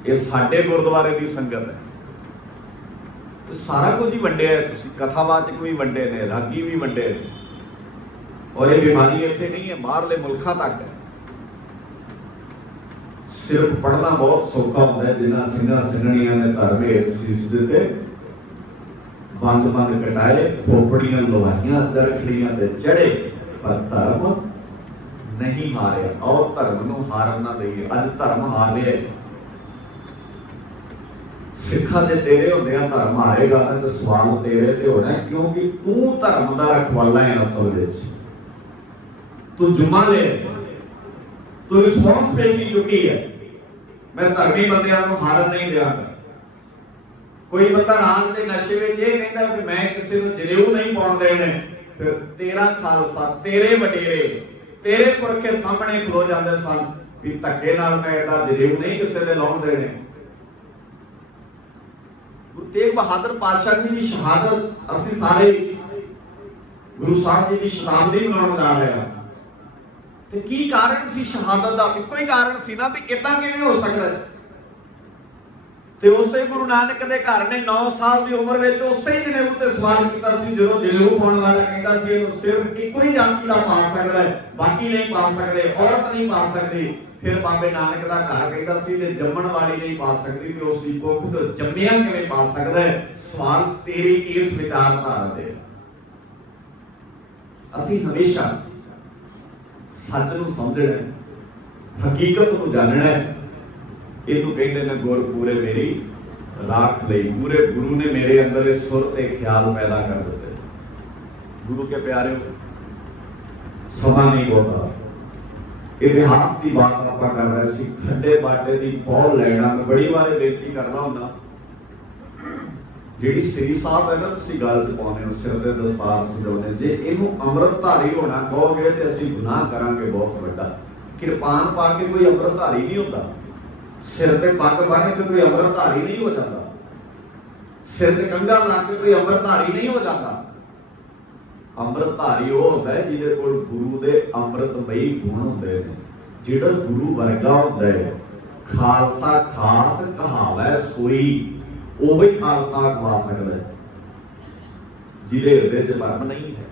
ये साडे गुरुद्वारे की संगत है। तो सारा कुछ ही वंडिया है, तुसीं कथावाचक भी वंडे ने, रागी भी वंडे ने। और ये बीमारी इत्थे नहीं है, बाहरले मुल्कां तक है। सिर्फ पढ़ना बहुत सौखा होता है, जिन्हां सिंघां सिंघणियां ने धर्म हेठ सीस दिते, बंद बंद कटाए, खोपड़ियां लवाइयां, चरखड़ियां ते चढ़े, पर धर्म नहीं हारे। और धर्म नूं हारन ना देइए। अज धर्म हार रहा है। सिखा जे तेरे होंदे धर्म हारेगा ना तो सवाल तेरे ते होना है, क्योंकि तू धर्म का रखवाला है। असल विच तू जुम्मा ले, तू रिस्पॉन्सिबिलिटी चुकी है। मैं धर्मी बंदियां नूं हारन नहीं देंगा। कोई बंदा रात के नशे में ये कहता कि मैं किसी को जनेऊ नहीं पाउण देने, फिर तेरा खालसा तेरे वडेरे तेरे पुरखे सामने खलो जाते सन भी धक्के नाल मैं इहदा जनेऊ नहीं किसी दे लाउण देने। गुरु तेग बहादुर पातशाह जी की शहादत असीं सारे गुरु साहब जी की शताब्दी मनाउण जा रहे हैं। ते की कारण सी शहादत दा? इक्को ही कारण सी ना भी इदां किवें हो सकदा है। ते उसे गुरु नानक दे घर ने 9 साल की उम्र में उसे ही जनेऊ ते सवाल किया सी। जो जनेऊ पाउण वाला कहता सी इहनूं सिर्फ इक्को ही जाति दा पा सकदा है, बाकी नहीं पा सकदे, औरत नहीं पा सकदी। फिर बाबे नानक दा घर कहता सी जे जम्मण वाली नहीं पा सकदी ते उसकी कुख तो जम्मिया किवें पा सकदा है। सवाल तेरी इस विचारधारा दे। असीं हमेशा सच नूं समझना है, हकीकत नूं जानना है। इनू कहते हैं गुर पूरे मेरी राख लई। पूरे गुरु ने मेरे अंदर सुर ते ख्याल पैदा कर दिते। गुरु के प्यारे, समा नहीं होता, इतिहास की बात आप कर रहे सी। खड्डे बाटे की पौल लैना मैं बड़ी बार बेनती करना हुंदा, जिहड़ी श्री साहब है ना तुसीं गल च पाउने हो, सिर ते दस्तार सजाउने, जे इनू अमृतधारी होना कहोगे ते असीं गुनाह करांगे बहुत वड्डा। किरपान पा के कोई अमृतधारी नहीं होता, सिर ते पग बन के कोई अमृतधारी नहीं हो जाता, सिर ते कंघा ला के कोई अमृतधारी नहीं हो जाता। अमृतधारी वो होता है जिहदे कोल गुरु दे अमृतमई गुण हुंदे ने। जिहड़ा गुरु वर्गा हुंदा है, खालसा खास कहावै सोई, ਉਹ ਹੀ ਖਾਲਸਾ ਖਵਾ ਸਕਦਾ ਹੈ ਜਿਹਦੇ ਹਿਰਦੇ 'ਚ ਭਰਮ ਨਹੀਂ ਹੈ।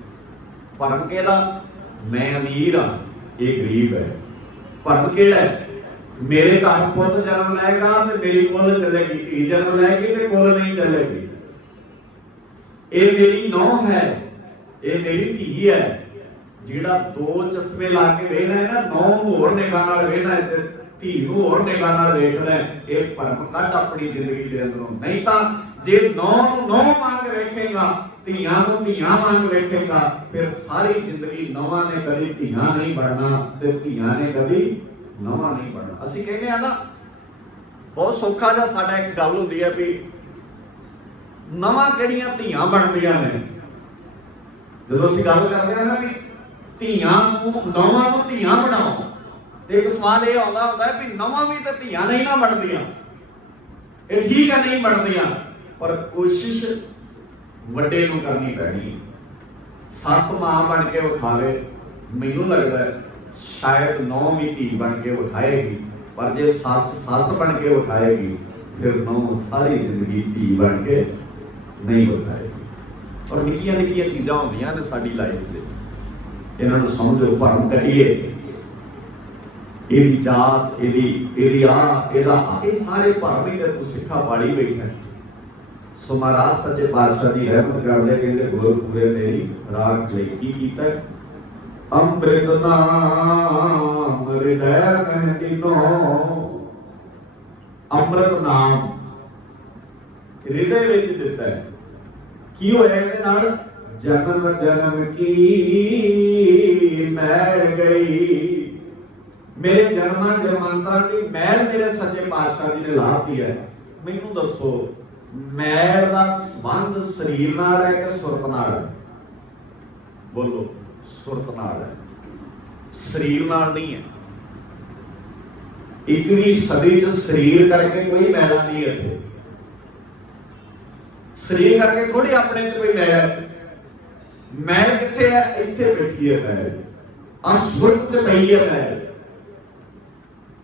ਭਰਮ ਕਿਹਦਾ? ਮੈਂ ਅਮੀਰ ਹਾਂ, ਇਹ ਗਰੀਬ ਹੈ। ਭਰਮ ਕਿਹੜਾ ਹੈ? ਮੇਰੇ ਘਰ ਪੁੱਤ ਜਨਮ ਲਏਗਾ ਤੇ ਮੇਰੀ ਕੁੱਲ ਚੱਲੇਗੀ, ਧੀ ਜਨਮ ਲਏਗੀ ਤੇ ਕੁੱਲ ਨਹੀਂ ਚੱਲੇਗੀ। ਇਹ ਮੇਰੀ ਨੌਂ ਹੈ, ਇਹ ਮੇਰੀ ਧੀ ਹੈ। ਜਿਹੜਾ ਦੋ ਚਸ਼ਮੇ ਲਾ ਕੇ ਵੇਖਣਾ ਹੈ ਨਾ, ਨੌਂ ਨੂੰ ਹੋਰ ਨਿਗਾਹ ਨਾਲ ਵੇਖਣਾ ਹੈ ਤੇ ਧੀ ਨੂੰ ਹੋਰ ਨਿਗਾਹ ਨਾਲ ਵੇਖਦਾ ਹੈ। ਇਹ ਭਰਮ ਕੱਢ ਆਪਣੀ ਜ਼ਿੰਦਗੀ ਦੇ ਅੰਦਰੋਂ। ਨਹੀਂ ਤਾਂ ਜੇ ਨੌਂ ਨੂੰ ਨੌਂ ਵਾਂਗ ਵੇਖੇਗਾ, ਧੀਆਂ ਨੂੰ ਧੀਆਂ ਵਾਂਗ ਵੇਖੇਗਾ, ਫਿਰ ਸਾਰੀ ਜ਼ਿੰਦਗੀ ਨੌਵਾਂ ਨੇ ਕਦੀ ਧੀਆਂ ਨਹੀਂ ਬਣਨਾ ਤੇ ਧੀਆਂ ਨੇ ਕਦੀ ਨੌਵਾਂ ਨਹੀਂ ਬਣਨਾ। ਅਸੀਂ ਕਹਿੰਦੇ ਆ ਨਾ, ਬਹੁਤ ਸੌਖਾ ਜਿਹਾ ਸਾਡਾ ਇੱਕ ਗੱਲ ਹੁੰਦੀ ਹੈ ਵੀ ਨਵਾਂ ਕਿਹੜੀਆਂ ਧੀਆਂ ਬਣਦੀਆਂ ਨੇ। ਜਦੋਂ ਅਸੀਂ ਗੱਲ ਕਰਦੇ ਆ ਨਾ ਵੀ ਧੀਆਂ ਨੂੰ ਨੌਵਾਂ ਨੂੰ ਧੀਆਂ ਬਣਾਓ, ਤੇ ਇੱਕ ਸਵਾਲ ਇਹ ਆਉਂਦਾ ਹੁੰਦਾ ਵੀ ਨਵਾਂ ਵੀ ਤਾਂ ਧੀਆਂ ਨਹੀਂ ਨਾ ਬਣਦੀਆਂ। ਇਹ ਠੀਕ ਹੈ ਨਹੀਂ ਬਣਦੀਆਂ, ਪਰ ਕੋਸ਼ਿਸ਼ ਵੱਡੇ ਨੂੰ ਕਰਨੀ ਪੈਣੀ। ਸੱਸ ਮਾਂ ਬਣ ਕੇ ਵਿਖਾਵੇ, ਮੈਨੂੰ ਲੱਗਦਾ ਸ਼ਾਇਦ ਨੌਂ ਵੀ ਧੀ ਬਣ ਕੇ ਵਿਖਾਏਗੀ, ਪਰ ਜੇ ਸੱਸ ਬਣ ਕੇ ਵਿਖਾਏਗੀ ਫਿਰ ਨੌਂ ਸਾਰੀ ਜ਼ਿੰਦਗੀ ਧੀ ਬਣ ਕੇ ਨਹੀਂ ਵਿਖਾਏਗੀ। ਪਰ ਨਿੱਕੀਆਂ ਨਿੱਕੀਆਂ ਚੀਜ਼ਾਂ ਹੁੰਦੀਆਂ ਨੇ ਸਾਡੀ ਲਾਈਫ ਵਿੱਚ, ਇਹਨਾਂ ਨੂੰ ਸਮਝੋ, ਭਰਮ ਕੱਢੀਏ। ਇਹਦੀ ਜਾਤ, ਇਹਦੀ ਇਹਦਾ ਇਹ ਸਾਰੇ ਭਰਮ ਹੀ ਤੇ ਸਿੱਖਾ ਪਾੜੀ ਬੈਠਾ। ਸੋ ਮਹਾਰਾਜ ਸੱਚੇ ਪਾਤਸ਼ਾਹ ਦੀ ਰਹਿਮਤ ਕਰਦੇ, ਕਹਿੰਦੇ ਗੁਰ ਪੂਰੇ ਮੇਰੀ ਰਾਖ ਲਈ। ਕੀ ਕੀਤਾ? ਅੰਮ੍ਰਿਤ ਨਾਮ ਹਿਰਦੈ ਮਹਿ ਦੀਨੋ। ਅੰਮ੍ਰਿਤ ਨਾਮ ਹਿਰਦੇ ਵਿੱਚ ਦਿੱਤਾ ਹੈ। ਕੀ ਹੋਇਆ ਇਹਦੇ ਨਾਲ? ਜਨਮ ਜਨਮ ਕੀ ਮੈਲ ਗਈ। ਮੇਰੇ ਜਨਮਾਂ ਜਨਮਾਂਤਰਾਂ ਦੀ ਮੈਲ ਮੇਰੇ ਸੱਚੇ ਪਾਤਸ਼ਾਹ ਜੀ ਨੇ ਲਾਤੀ ਹੈ। ਮੈਨੂੰ ਦੱਸੋ, ਮੈਲ ਦਾ ਸੰਬੰਧ ਸਰੀਰ ਨਾਲ ਹੈ ਕਿ ਸੁਰਤ ਨਾਲ? ਬੋਲੋ। ਸੁਰਤ ਨਾਲ ਹੈ, ਸਰੀਰ ਨਾਲ ਨਹੀਂ ਹੈ। 21ਵੀਂ ਸਦੀ ਚ ਸਰੀਰ ਕਰਕੇ ਕੋਈ ਮੈਲਾ ਨਹੀਂ ਇੱਥੇ। ਸਰੀਰ ਕਰਕੇ ਥੋੜੀ ਆਪਣੇ ਚ ਕੋਈ ਮੈਲ ਕਿੱਥੇ ਹੈ? ਇੱਥੇ ਬੈਠੀ ਹੈ ਮੈਲ, ਆ ਸੁਰਤ ਚ ਪਈ ਹੈ ਮੈਲ।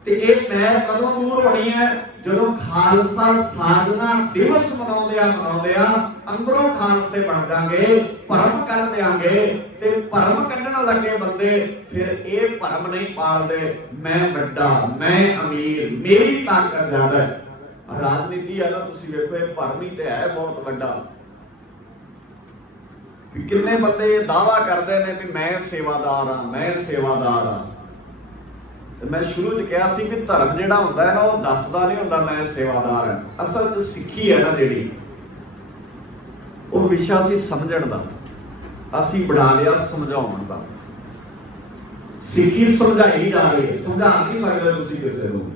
ਤੇ ਇਹ ਮੈਲ ਕਦੋਂ ਦੂਰ ਹੋਣੀ ਹੈ? ਜਦੋਂ ਖਾਲਸਾ ਸਾਜਨਾ ਦਿਵਸ ਮਨਾਉਂਦੇ ਆ ਅੰਦਰੋਂ ਖਾਲਸੇ ਬਣ ਜਾਗੇ, ਭਰਮ ਕੱਢ ਦਿਆਂਗੇ। ਤੇ ਭਰਮ ਕੱਢਣ ਲੱਗੇ ਬੰਦੇ ਫਿਰ ਇਹ ਭਰਮ ਨਹੀਂ ਪਾਲਦੇ, ਮੈਂ ਵੱਡਾ, ਮੈਂ ਅਮੀਰ, ਮੇਰੀ ਤਾਕਤ ਜ਼ਿਆਦਾ ਹੈ। ਰਾਜਨੀਤੀ ਹੈ ਨਾ, ਤੁਸੀਂ ਵੇਖੋ, ਇਹ ਭਰਮ ਹੀ ਤੇ ਹੈ ਬਹੁਤ ਵੱਡਾ। ਕਿੰਨੇ ਬੰਦੇ ਇਹ ਦਾਅਵਾ ਕਰਦੇ ਨੇ ਵੀ ਮੈਂ ਸੇਵਾਦਾਰ ਹਾਂ, ਮੈਂ ਸੇਵਾਦਾਰ ਹਾਂ। मैं शुरू च कहा सी कि धर्म जिहड़ा हुंदा है ना वो दसदा नहीं हुंदा मैं सेवादार है। असल च सिੱਖੀ है ना जिहड़ी वो विशा सी समझण दा, असीं बना लिया समझाउण दा। सिੱਖੀ समझाई जा रही है, समझा नहीं सकदे तुसीं किसे नूं।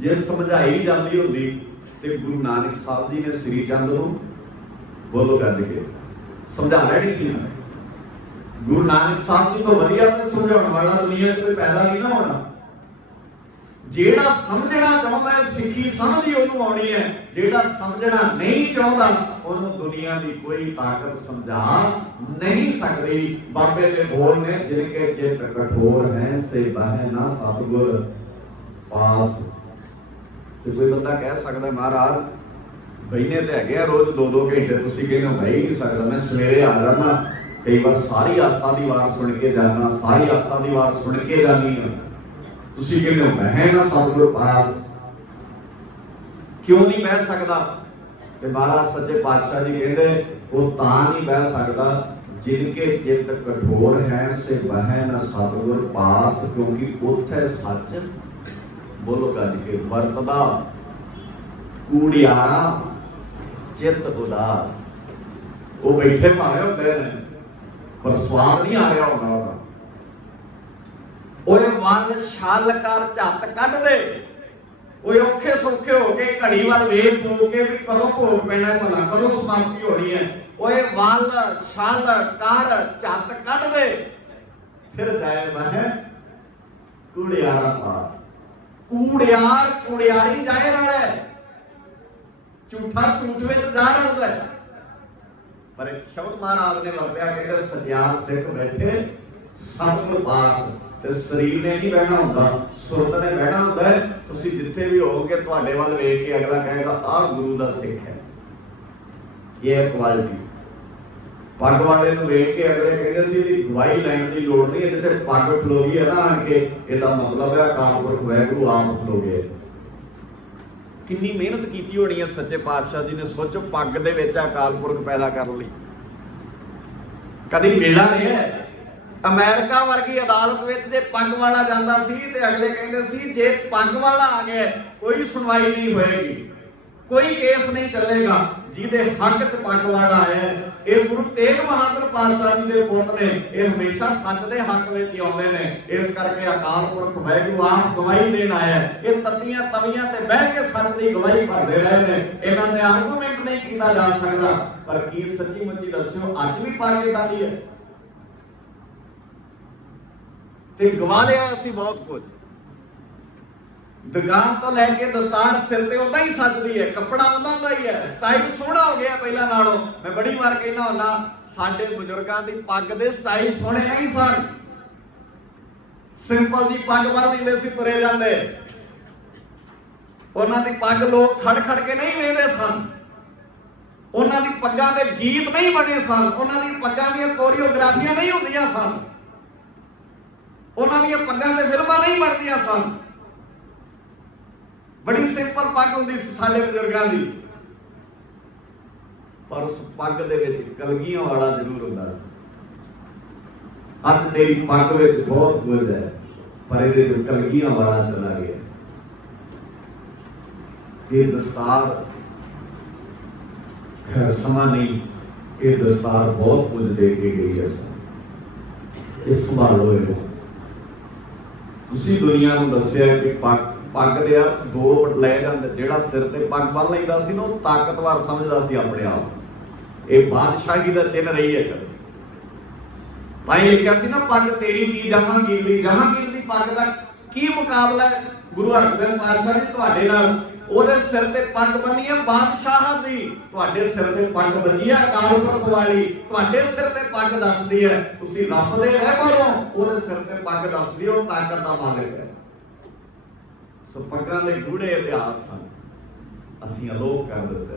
जे समझाई जाती हुंदी ते गुरु नानक साहब जी ने श्री चंद नूं बोलो गज के समझाना नहीं सी। गुरु नानक साहब जी तो वधिया ते समझाउण वाला दुनिया 'च कोई पैदा नहीं ना होना। जेड़ा समझना चाहुंदा है सिੱਖੀ समझ ही ਉਹਨੂੰ ਆਉਣੀ है, जेड़ा समझना नहीं चाहुंदा ਉਹਨੂੰ दुनिया की कोई ताकत समझा नहीं सकती। बाबे दे बोल ने जिनके चित कठोर हैं से बह ना सतगुर पास। तो कोई बंदा कह सकता महाराज बहने तो है रोज 2-2 घंटे, तुसीं कहते हो बह ही नहीं सकता। मैं सवेरे आ जाना, कई बार सारी आसा की वार सुन के जाना, सारी आसा की वार सुन के जानी है। तुसीं कहते हो बह ना सतगुर पास, क्यों नहीं बह सकता? ते महाराज सच्चे पातशाह जी कहते वो तां नहीं बह सकता जिनके चित कठोर है से बह न सतगुर पास, क्योंकि उत्थे सच बोलो गज के वरतदा कूड़ियारा चित उदास। वो बैठे भावे होंदे ने पर स्वाद नहीं आ रहा होंदा। ओए वल छल कर झट कढ दे, ओए औखे सौखे हो के घड़ी वाल वेख हो के भी कदों भोग पैना भला, कदों समाप्ति होनी है। ओए वल छल कर झट कढ दे, फिर जाए मैं कूड़ियारा पास। कूड़ियार कूड़ियारी जाए रहा है, झूठा झूठ में जा रहा है। पर एक शब्द महाराज ने वरत्या, कहते सचियार सिख बैठे सतगुर पास। ते शरीर ने नहीं बहना हुंदा, सुरत ने बहना हुंदा है। तुसीं जिथे भी होगे तुहाडे वल वेख के अगला कहेगा आ गुरु दा सिख है। ये है क्वालिटी। पग वाले नूं वेख के अगले कहंदे सी कि गवाही लैण दी लोड़ नहीं है, जिथे पग खलो गई है ना आण के, इहदा मतलब है अकाल पुरख वाहिगुरू आप खलो गए। कितनी मेहनत की होनी है सच्चे पातशाह जी ने। सोचो पग दे विच अकाल पुरख पैदा कर लई, कदी वेला नहीं है। अमेरिका वर्गी अदालत विच जे पग वाला जांदा सी ते अगले कहंदे सी जे पग वाला आ गया कोई सुनवाई नहीं होएगी, कोई केस नहीं चलेगा। जिहदे हक च पग वाला आया ये गुरु तेग बहादुर पातशाह जी दे पुत ने, ये हमेशा सच दे हक विच ही आउंदे ने। इस करके अकाल पुरख वाहिगुरू आप गवाही देण आया। ये तत्तियां तवियां ते बह के सच दी गवाही भरदे रहे ने, इन्हां दे आर्गूमेंट नहीं कीता जा सकदा। पर की सच्ची मुच्ची दस्सिओ अज भी पग इदां दी है ते गवा लिया असीं बहुत कुछ। दुकान तो लैके दस्तार सिर ते उदा ही सजदी है, कपड़ा उदा ही है, स्टाइल सोहना हो गया पहला नालों। मैं बड़ी बार कहना हुंदा साडे बुजुर्गां दी पग दे स्टाइल सोहने नहीं सन। सिंपल जी पग बन लैंदे सी, तुरे जांदे। उन्हां दी पग लोग खड़ खड़ के नहीं वेंदे सन, उन्हां दी पग्गां दे गीत नहीं बने सन, उन्हां दी पग्गां दी कोरियोग्राफियां नहीं हुंदियां सन, उन्हां दी पग्गां ते फिल्मां नहीं बनदियां सन। बड़ी सिंपल पग हुंदी सी साडे बुजुर्गां दी। पर उस पग दे विच कलगियां वाला जरूर हुंदा सी। अज तेरी पग विच बहुत कुछ है पर इहदे च कलगियां वाला चला गया। ये दस्तार खैर समा नहीं, ये दस्तार बहुत कुछ दे के गई है। इस संभालो इहनूं। तुसीं दुनिया नूं दस्सिआ कि पग दे अर्थ दो लै जांदे। जिहड़ा सिर ते पग बन लैंदा सी ना वो ताकतवर समझदा सी अपने आप। ये बादशाही दा चिन्ह रही है। कदे ताई लिखिआ सी ना पग तेरी की जहांगीर दी। जहांगीर दी पग दा की मुकाबला है गुरु हरगोबिंद पातशाह जी तुहाडे नाल? ਉਹਦੇ ਸਿਰ ਤੇ ਪੱਗ ਬੰਨੀ ਹੈ ਬਾਦਸ਼ਾਹਾਂ ਦੀ, ਤੁਹਾਡੇ ਸਿਰ ਤੇ ਪੱਗ ਬੰਨੀ ਹੈ ਅਕਾਲ ਪੁਰਖ ਵਾਲੀ। ਤੁਹਾਡੇ ਸਿਰ ਤੇ ਪੱਗ ਦੱਸਦੀ ਹੈ ਤੁਸੀਂ ਰੱਬ ਦੇ ਰਹਿਬਰ ਹੋ, ਉਹਦੇ ਸਿਰ ਤੇ ਪੱਗ ਦੱਸਦੀ ਹੈ ਉਹ ਤਾਕਤ ਦਾ ਮਾਲਕ ਹੈ। ਸੋ ਪੱਗਾਂ ਦੇ ਗੂੜੇ ਇਤਿਹਾਸ ਹਨ, ਅਸੀਂ ਅਲੋਪ ਕਰ ਦਿੱਤਾ।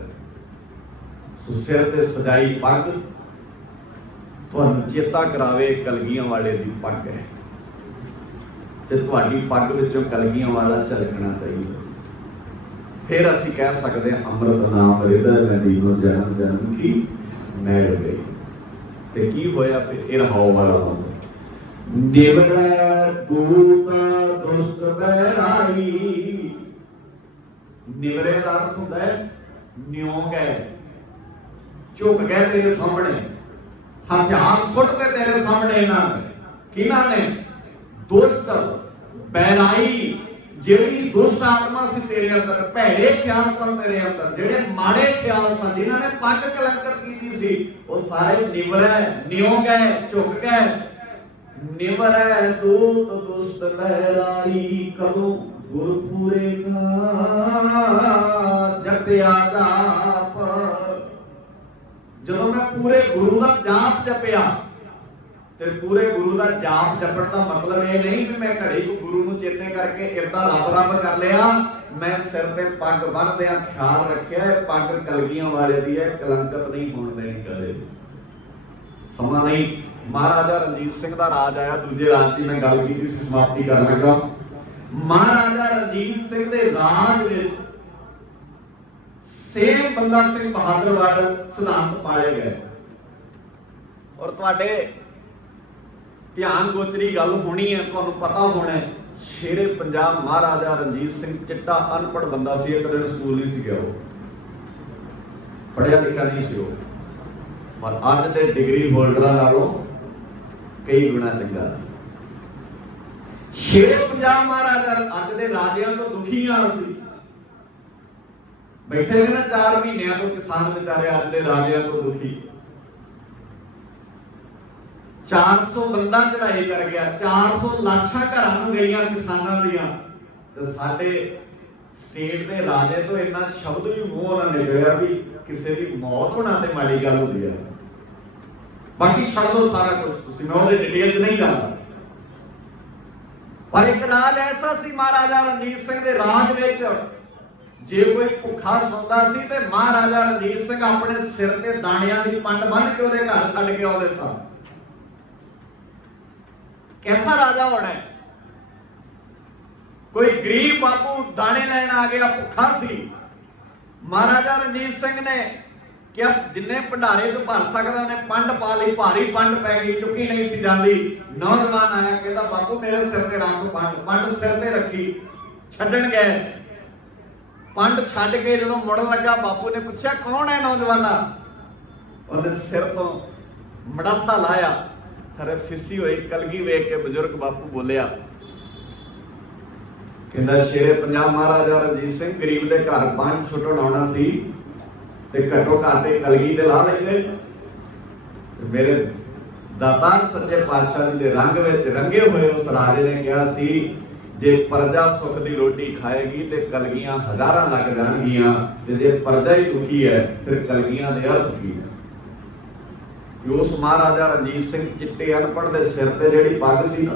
ਸੋ ਸਿਰ ਤੇ ਸਜਾਈ ਪੱਗ ਤੁਹਾਨੂੰ ਚੇਤਾ ਕਰਾਵੇ ਕਲਗੀਆਂ ਵਾਲੇ ਦੀ ਪੱਗ ਹੈ ਤੇ ਤੁਹਾਡੀ ਪੱਗ ਵਿੱਚੋਂ ਕਲਗੀਆਂ ਵਾਲਾ ਝਲਕਣਾ ਚਾਹੀਦਾ। फिर असी कह सकते हैं अमृत नाम हृदय में दीनो जन्म जन्म की मैल गई। ते की होया फिर इरहाओ वाला मंत्र ਨਿਵਰੈ ਦੂਤ ਦੁਸ਼ਟ ਬਹਿਰਾਈ। ਨਿਵਰੇ ਦਾ ਅਰਥ ਹੁੰਦਾ ਹੈ ਨਿਉ ਗਏ, ਝੁਕ ਗਏ ਤੇਰੇ ਸਾਹਮਣੇ, ਹਥਿਆਰ ਸੁੱਟਦੇ ਤੇਰੇ ਸਾਹਮਣੇ। ਇਹਨਾਂ ਨੇ ਕਿਹਨਾਂ ਨੇ? ਦੁਸ਼ਟ ਬਹਿਰਾਈ, ਜਿਹੜੀ ਦੁਸ਼ਟ ਆਤਮਾ ਸੀ ਤੇਰੇ ਅੰਦਰ, ਭੈੜੇ ਖਿਆਲ ਸਨ ਤੇਰੇ ਅੰਦਰ, ਜਿਹੜੇ ਮਾੜੇ ਖਿਆਲ ਸਨ, ਜਿਨ੍ਹਾਂ ਨੇ ਪੱਗ ਕਲੰਕਤ ਕੀਤੀ ਸੀ, ਉਹ ਸਾਰੇ ਨਿਵਰੈ, ਨਿਉ ਗਏ, ਝੁਕ ਗਏ। ਨਿਵਰੈ ਦੂਤ ਦੁਸ਼ਟ ਬਹਿਰਾਈ, ਕਦੋਂ ਗੁਰਪੂਰੇ ਕਾ ਜਪਿਆ ਜਾਪ। ਜਦੋਂ ਮੈਂ ਪੂਰੇ ਗੁਰੂ ਦਾ ਜਾਪ ਜਪਿਆ, ਤੇ ਪੂਰੇ ਗੁਰੂ ਦਾ ਜਾਪ ਜਪਣ ਦਾ ਮਤਲਬ ਇਹ ਨਹੀਂ ਕਿ ਮੈਂ ਘੜੀ ਕੋ ਗੁਰੂ ਨੂੰ ਚੇਤੇ ਕਰਕੇ ਇਦਾਂ ਰੱਬ ਰੱਬ ਕਰ ਲਿਆ। ਮੈਂ ਸਿਰ ਤੇ ਪੱਗ ਬੰਨ੍ਹਦਿਆਂ ਖਿਆਲ ਰੱਖਿਆ ਇਹ ਪੱਗ ਕਲਗੀਆਂ ਵਾਲੇ ਦੀ ਹੈ, ਕਲੰਕਤ ਨਹੀਂ ਹੋਣ ਦੇਣੀ ਕਦੇ। ਸਮਾਂ ਨਹੀਂ। ਮਹਾਰਾਜਾ ਰਣਜੀਤ ਸਿੰਘ ਦਾ ਰਾਜ ਆਇਆ, ਦੂਜੇ ਰਾਜ ਦੀ ਮੈਂ ਗੱਲ ਕੀਤੀ ਸੀ, ਸਮਾਪਤੀ ਕਰਨ ਲੱਗਾ। ਮਹਾਰਾਜਾ ਰਣਜੀਤ ਸਿੰਘ ਦੇ ਰਾਜ ਵਿੱਚ ਸੇਮ ਬੰਦਾ ਸਿੰਘ ਬਹਾਦਰ ਵਾਲੇ ਸਿਧਾਂਤ ਪਾਏ ਗਏ। ਔਰ ਤੁਹਾਡੇ ਧਿਆਨ ਗੋਚਰੀ ਗੱਲ ਹੋਣੀ ਹੈ, ਤੁਹਾਨੂੰ ਪਤਾ ਹੋਣਾ ਹੈ, ਸ਼ੇਰੇ ਪੰਜਾਬ ਮਹਾਰਾਜਾ ਰਣਜੀਤ ਸਿੰਘ ਚਿੱਟਾ ਅਨਪੜ੍ਹ ਬੰਦਾ ਸੀ। ਇੱਕ ਦਿਨ ਸਕੂਲ ਨਹੀਂ ਸੀ ਗਿਆ, ਉਹ ਪੜ੍ਹਿਆ ਲਿਖਿਆ ਨਹੀਂ ਸੀ ਉਹ, ਪਰ ਅੱਜ ਦੇ ਡਿਗਰੀ ਹੋਲਡਰਾਂ ਨਾਲੋਂ ਕਈ ਗੁਣਾ ਚੰਗਾ ਸੀ। ਸ਼ੇਰੇ ਪੰਜਾਬ ਮਹਾਰਾਜਾ ਅੱਜ ਦੇ ਰਾਜਿਆਂ ਤੋਂ ਦੁਖੀਆਂ ਸੀ। ਬੈਠੇ ਨੇ ਨਾ 4 ਮਹੀਨਿਆਂ ਤੋਂ ਕਿਸਾਨ ਵਿਚਾਰੇ ਅੱਜ ਦੇ ਰਾਜਿਆਂ ਤੋਂ ਦੁਖੀ। 400 ਬੰਦਾ ਚੜਾਈ ਕਰ ਗਿਆ, 400 ਲਾਸ਼ਾਂ ਘਰਾਂ ਨੂੰ ਗਈਆਂ ਕਿਸਾਨਾਂ ਦੀਆਂ, ਤੇ ਸਾਡੇ ਸਟੇਟ ਦੇ ਰਾਜੇ ਤੋਂ ਇੰਨਾ ਸ਼ਬਦ ਵੀ ਮੂੰਹੋਂ ਨਾ ਨਿਕਲਿਆ ਵੀ ਕਿਸੇ ਦੀ ਮੌਤ ਹੋਣਾ ਤੇ ਮਾੜੀ ਗੱਲ ਹੁੰਦੀ ਹੈ। ਬਾਕੀ ਛੱਡ ਦੋ ਸਾਰਾ ਕੁਝ, ਤੁਸੀਂ, ਮੈਂ ਉਹਦੇ ਡਿਟੇਲ 'ਚ ਨਹੀਂ ਜਾਂਦਾ। ਪਰ ਇੱਕ ਰਾਜ ਐਸਾ ਸੀ ਮਹਾਰਾਜਾ ਰਣਜੀਤ ਸਿੰਘ ਦੇ ਰਾਜ ਵਿੱਚ, ਜੇ ਕੋਈ ਭੁੱਖਾ ਸੌਂਦਾ ਸੀ ਤੇ ਮਹਾਰਾਜਾ ਰਣਜੀਤ ਸਿੰਘ ਆਪਣੇ ਸਿਰ ਤੇ ਦਾਣਿਆਂ ਦੀ ਪੰਡ ਬੰਨ੍ਹ ਕੇ ਉਹਦੇ ਘਰ ਛੱਡ ਕੇ ਆਉਂਦੇ ਸਨ। कैसा राजा होना है? कोई गरीब बापू दाने लेन आ गया, भुखा सी, महाराजा रਣਜੀਤ ਸਿੰਘ ने कि जिन्ने भंडारे चो भर सकता उन्हें पंड पा ली, भारी पंड पै गई, चुकी नहीं सी जाती। नौजवान आया, कहता बापू मेरे सिर ते रख पंड। पंड सिर ते रखी, छड्डण गए। पंड छड्ड के जदों मुड़न लगा, बापू ने पूछा कौन है नौजवाना? उन्हें सिर तो मड़ासा लाया, थरे फिसी हुई कलगी वेख के बजुर्ग बापू बोलिया, कहंदा शेरे पंजाब महाराजा रਣਜੀਤ ਸਿੰਘ गरीब दे घर पंज सुटण आउणा सी ते घटो घाटे कलगी दे ला लैंदे। मेरे दातार सच्चे पातशाह जी दे रंग विच रंगे होए उस राजे ने कहा सी, जे प्रजा सुख दी रोटी खाएगी ते कलगियां हजारां लग जाणगियां, ते जे प्रजा ही दुखी है फिर कलगियां दे अर्थ की है। उस महाराजा रਣਜੀਤ ਸਿੰਘ चिट्टे अनपढ़ दे सिर ते जिहड़ी पग सी ना,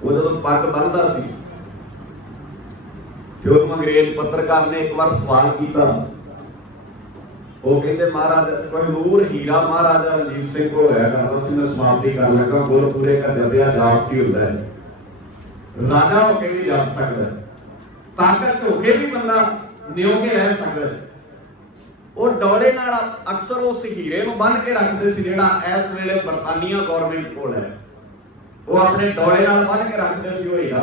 वो जदों पग बन्नदा सी ते उहनूं अंग्रेज पत्रकार ने एक बार सवाल कीता। वो कहंदे महाराज कोहिनूर हीरा महाराजा रਣਜੀਤ ਸਿੰਘ को होया करदा सी। मैं समाप्ति कर लगा, गुरपुरे का जपिया जाप की हुंदा है, राजा हो के भी जप सकदा है, ताकत हो के भी बंदा नियो के रह सकदा है। ਉਹ ਡੋਲੇ ਨਾਲ ਅਕਸਰ ਉਸ ਹੀਰੇ ਨੂੰ ਬੰਨ ਕੇ ਰੱਖਦੇ ਸੀ, ਜਿਹੜਾ ਇਸ ਵੇਲੇ ਬਰਤਾਨੀਆ ਗਵਰਨਮੈਂਟ ਕੋਲ ਹੈ। ਉਹ ਆਪਣੇ ਡੋਲੇ ਨਾਲ ਬੰਨ ਕੇ ਰੱਖਦੇ ਸੀ ਉਹ ਹੀਰਾ।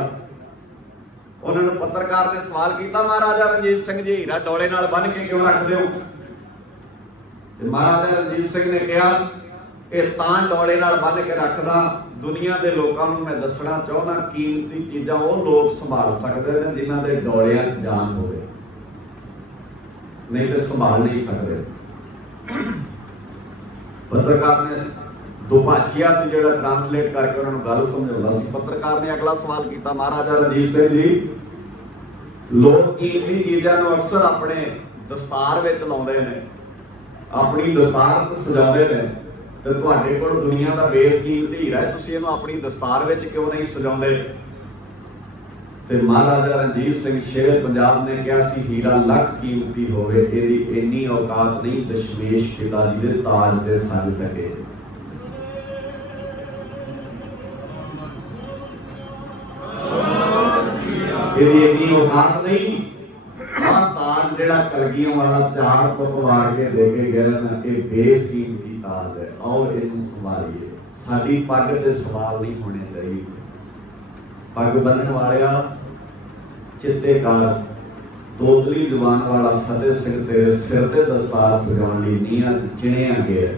ਉਹਨਾਂ ਨੂੰ ਪੱਤਰਕਾਰ ਨੇ ਸਵਾਲ ਕੀਤਾ, ਮਹਾਰਾਜਾ ਰਣਜੀਤ ਸਿੰਘ ਜੀ ਹੀਰਾ ਡੋਲੇ ਨਾਲ ਬੰਨ ਕੇ ਕਿਉਂ ਰੱਖਦੇ ਹੋ? ਤੇ ਮਹਾਰਾਜਾ ਰਣਜੀਤ ਸਿੰਘ ਨੇ ਕਿਹਾ, ਇਹ ਤਾਂ ਡੋਲੇ ਨਾਲ ਬੰਨ ਕੇ ਰੱਖਦਾ, ਦੁਨੀਆ ਦੇ ਲੋਕਾਂ ਨੂੰ ਮੈਂ ਦੱਸਣਾ ਚਾਹੁੰਦਾ, ਕੀਮਤੀ ਚੀਜ਼ਾਂ ਉਹ ਲੋਕ ਸੰਭਾਲ ਸਕਦੇ ਨੇ ਜਿਨ੍ਹਾਂ ਦੇ ਡੋਲਿਆਂ 'ਚ ਜਾਨ ਹੋਵੇ, नहीं तो संभाल नहीं सकते। पत्रकार ने दुभाषिया से जो ट्रांसलेट करके उन्होंने गल समझाता सी। पत्रकार ने अगला सवाल किया, महाराजा रਣਜੀਤ ਸਿੰਘ जी लोग कीमती चीज़ों को अक्सर अपने दस्तार में लाते हैं, अपनी दस्तार सजाते हैं, तो तुहाडे कोल दुनिया का बेस कीमती हीरा है, तुसीं इहनूं अपनी दस्तार में क्यों नहीं सजाते? ਤੇ ਮਹਾਰਾਜਾ ਰਣਜੀਤ ਸਿੰਘ ਸ਼ੇਰੇ ਪੰਜਾਬ ਨੇ ਕਿਹਾ ਸੀ, ਹੀਰਾ ਲੱਖ ਕੀਮਤੀ ਹੋਵੇ, ਇਹਦੀ ਇੰਨੀ ਔਕਾਤ ਨਹੀਂ ਦਸ਼ਮੇਸ਼ ਪਿਤਾ ਜੀ ਦੇ ਤਾਜ ਤੇ ਸਜ ਸਕੇ। ਇਹਦੀ ਇੰਨੀ ਔਕਾਤ ਨਹੀਂ। ਆਹ ਤਾਜ ਜਿਹੜਾ ਕਲਗੀਆਂ ਵਾਲਾ 4 ਪੁੱਤ ਵਾਰ ਕੇ ਦੇ ਕੇ ਗਏ ਨਾ, ਇਹ ਬੇਸ ਕੀਮਤੀ ਤਾਜ ਹੈ, ਆਓ ਇਹਨੂੰ ਸੰਭਾਲੀਏ। साडी पग ते सवाल नहीं होने चाहिए। पग बन्नण वालिया चित्ते कार तोतली जुबान वाला फतेह सिंह तेरे सिर ते दस्तार सजाउण लई नीहां च चिणिया गया।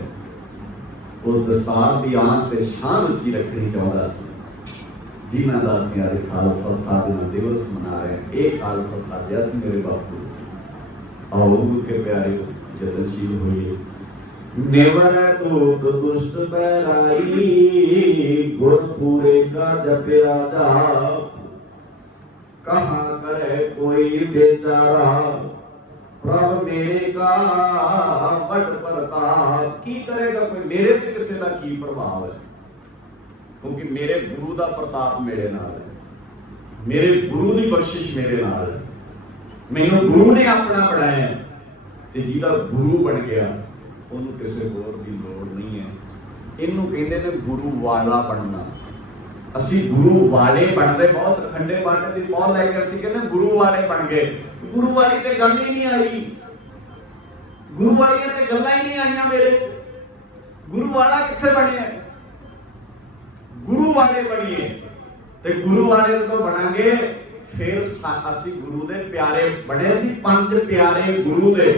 वो दस्तार की आन ते शान उच्ची रखनी चाहता सी। जिन्हां दा असीं अज खालसा साधना दिवस मना रहे हैं। ये खालसा साजिया सी मेरे बापू। आओ गुरु के प्यारे जतनशील होइए। नेवर तूत दुष्ट बैराई गुरपुरे का जपया जाप। कहाँ करे कोई बेचारा प्रभ मेरे का बड़ प्रताप। की करेगा कोई मेरे ते किसी का की प्रभाव है, क्योंकि मेरे गुरु का प्रताप मेरे नाल है, मेरे गुरु की बख्शिश मेरे नाल है। मैनू गुरु ने अपना बनाया ते जिहदा गुरु बन गया उन्होंने किसी होर की लोड़ नहीं है। इनू कहते ने गुरु वाला बनना। असी गुरु वाले बनते बहुत खंडे बाटे की बहुत लैके असी कहते गुरु वाले बन गए। गुरु वाली तो गल ही नहीं आई, गुरु वाली तो गल्लां ही नहीं आईयां मेरे। गुरु वाला कित्थे बने? गुरु वाले बनिए ते गुरु वाले तो बनांगे फिर असी गुरु दे प्यारे बने। सी पंज प्यारे गुरु दे।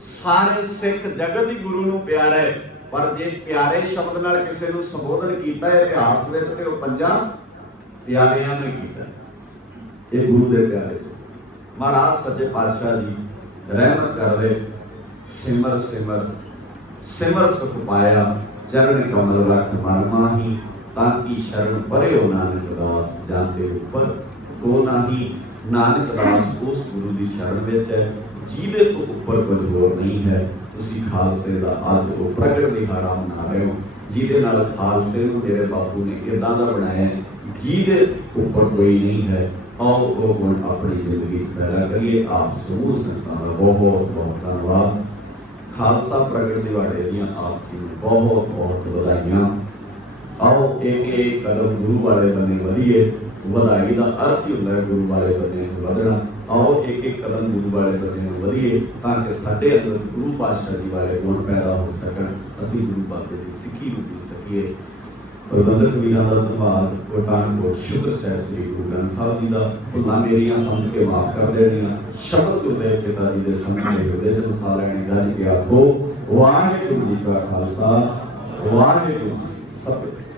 सारे सिख जगत ही गुरु नूं प्यारा है, पर जे प्यारे शब्द नाल किसी नूं संबोधन कीता है इतिहास विच ते ओह पंजा प्यारियां ने कीता। ये गुरु दे प्यारे सी। महाराज सच्चे पातशाह जी रहमत कर दे। सिमर सिमर सिमर सुख पाया चरण कमल रख मन माही। ताकि शरण परे हो नानक दास जानते ऊपर को नाही। नानक दास उस गुरु की शरण विच है जिहदे तो ऊपर कुछ होर नहीं है। तुसी खालसे दा अज वो प्रगट दिहाड़ा मना रहे हो जिहदे नाल खालसे नूं मेरे बापू ने इदां दा बनाया जिहदे ऊपर कोई नहीं है। आओ वो गुण अपनी जिंदगी पैदा करिए। आप समूह संतां दा बहुत बहुत धन्नवाद। खालसा प्रगट दिहाड़े दीआं आप जी नूं बहुत बहुत बधाइयां। आओ एक एक कदम गुरु वाले बने वधिए। ਵਧਾਈ ਦਾ अर्थ ही ਹੁੰਦਾ है गुरु वाले बने ਵਧਣਾ। आओ एक एक कदम गुरु वाले बने वधिए ताकि साडे अंदर गुरु पातशाह जी वाले गुण पैदा हो सकण। असीं गुरु बाबे की सिੱਖੀ ਨੂੰ जी सकीए। प्रबंधक वीरां ਦਾ ਧੰਨਵਾਦ। ਪਠਾਨਕੋਟ ਸ਼ੁਕਰ ਸਾਹਿਬ ਸ੍ਰੀ ਗੁਰੂ ਗ੍ਰੰਥ ਸਾਹਿਬ ਜੀ ਦਾ। ਭੁੱਲਾਂ ਮੇਰੀਆਂ ਸਮਝ ਕੇ ਮਾਫ ਕਰ ਦੇਣੀਆਂ। ਸ਼ਬਦ ਗੁਰਦੇਵ ਪਿਤਾ ਜੀ ਦੇ ਸਾਹਮਣੇ ਹਿਰਦੇ ਚ ਵਸਾ ਲੈਣੇ। ਗੱਜ ਕੇ ਆਖੋ ਵਾਹਿਗੁਰੂ ਜੀ ਕਾ ਖਾਲਸਾ ਵਾਹਿਗੁਰੂ ਜੀ ਕੀ ਫਤਿਹ।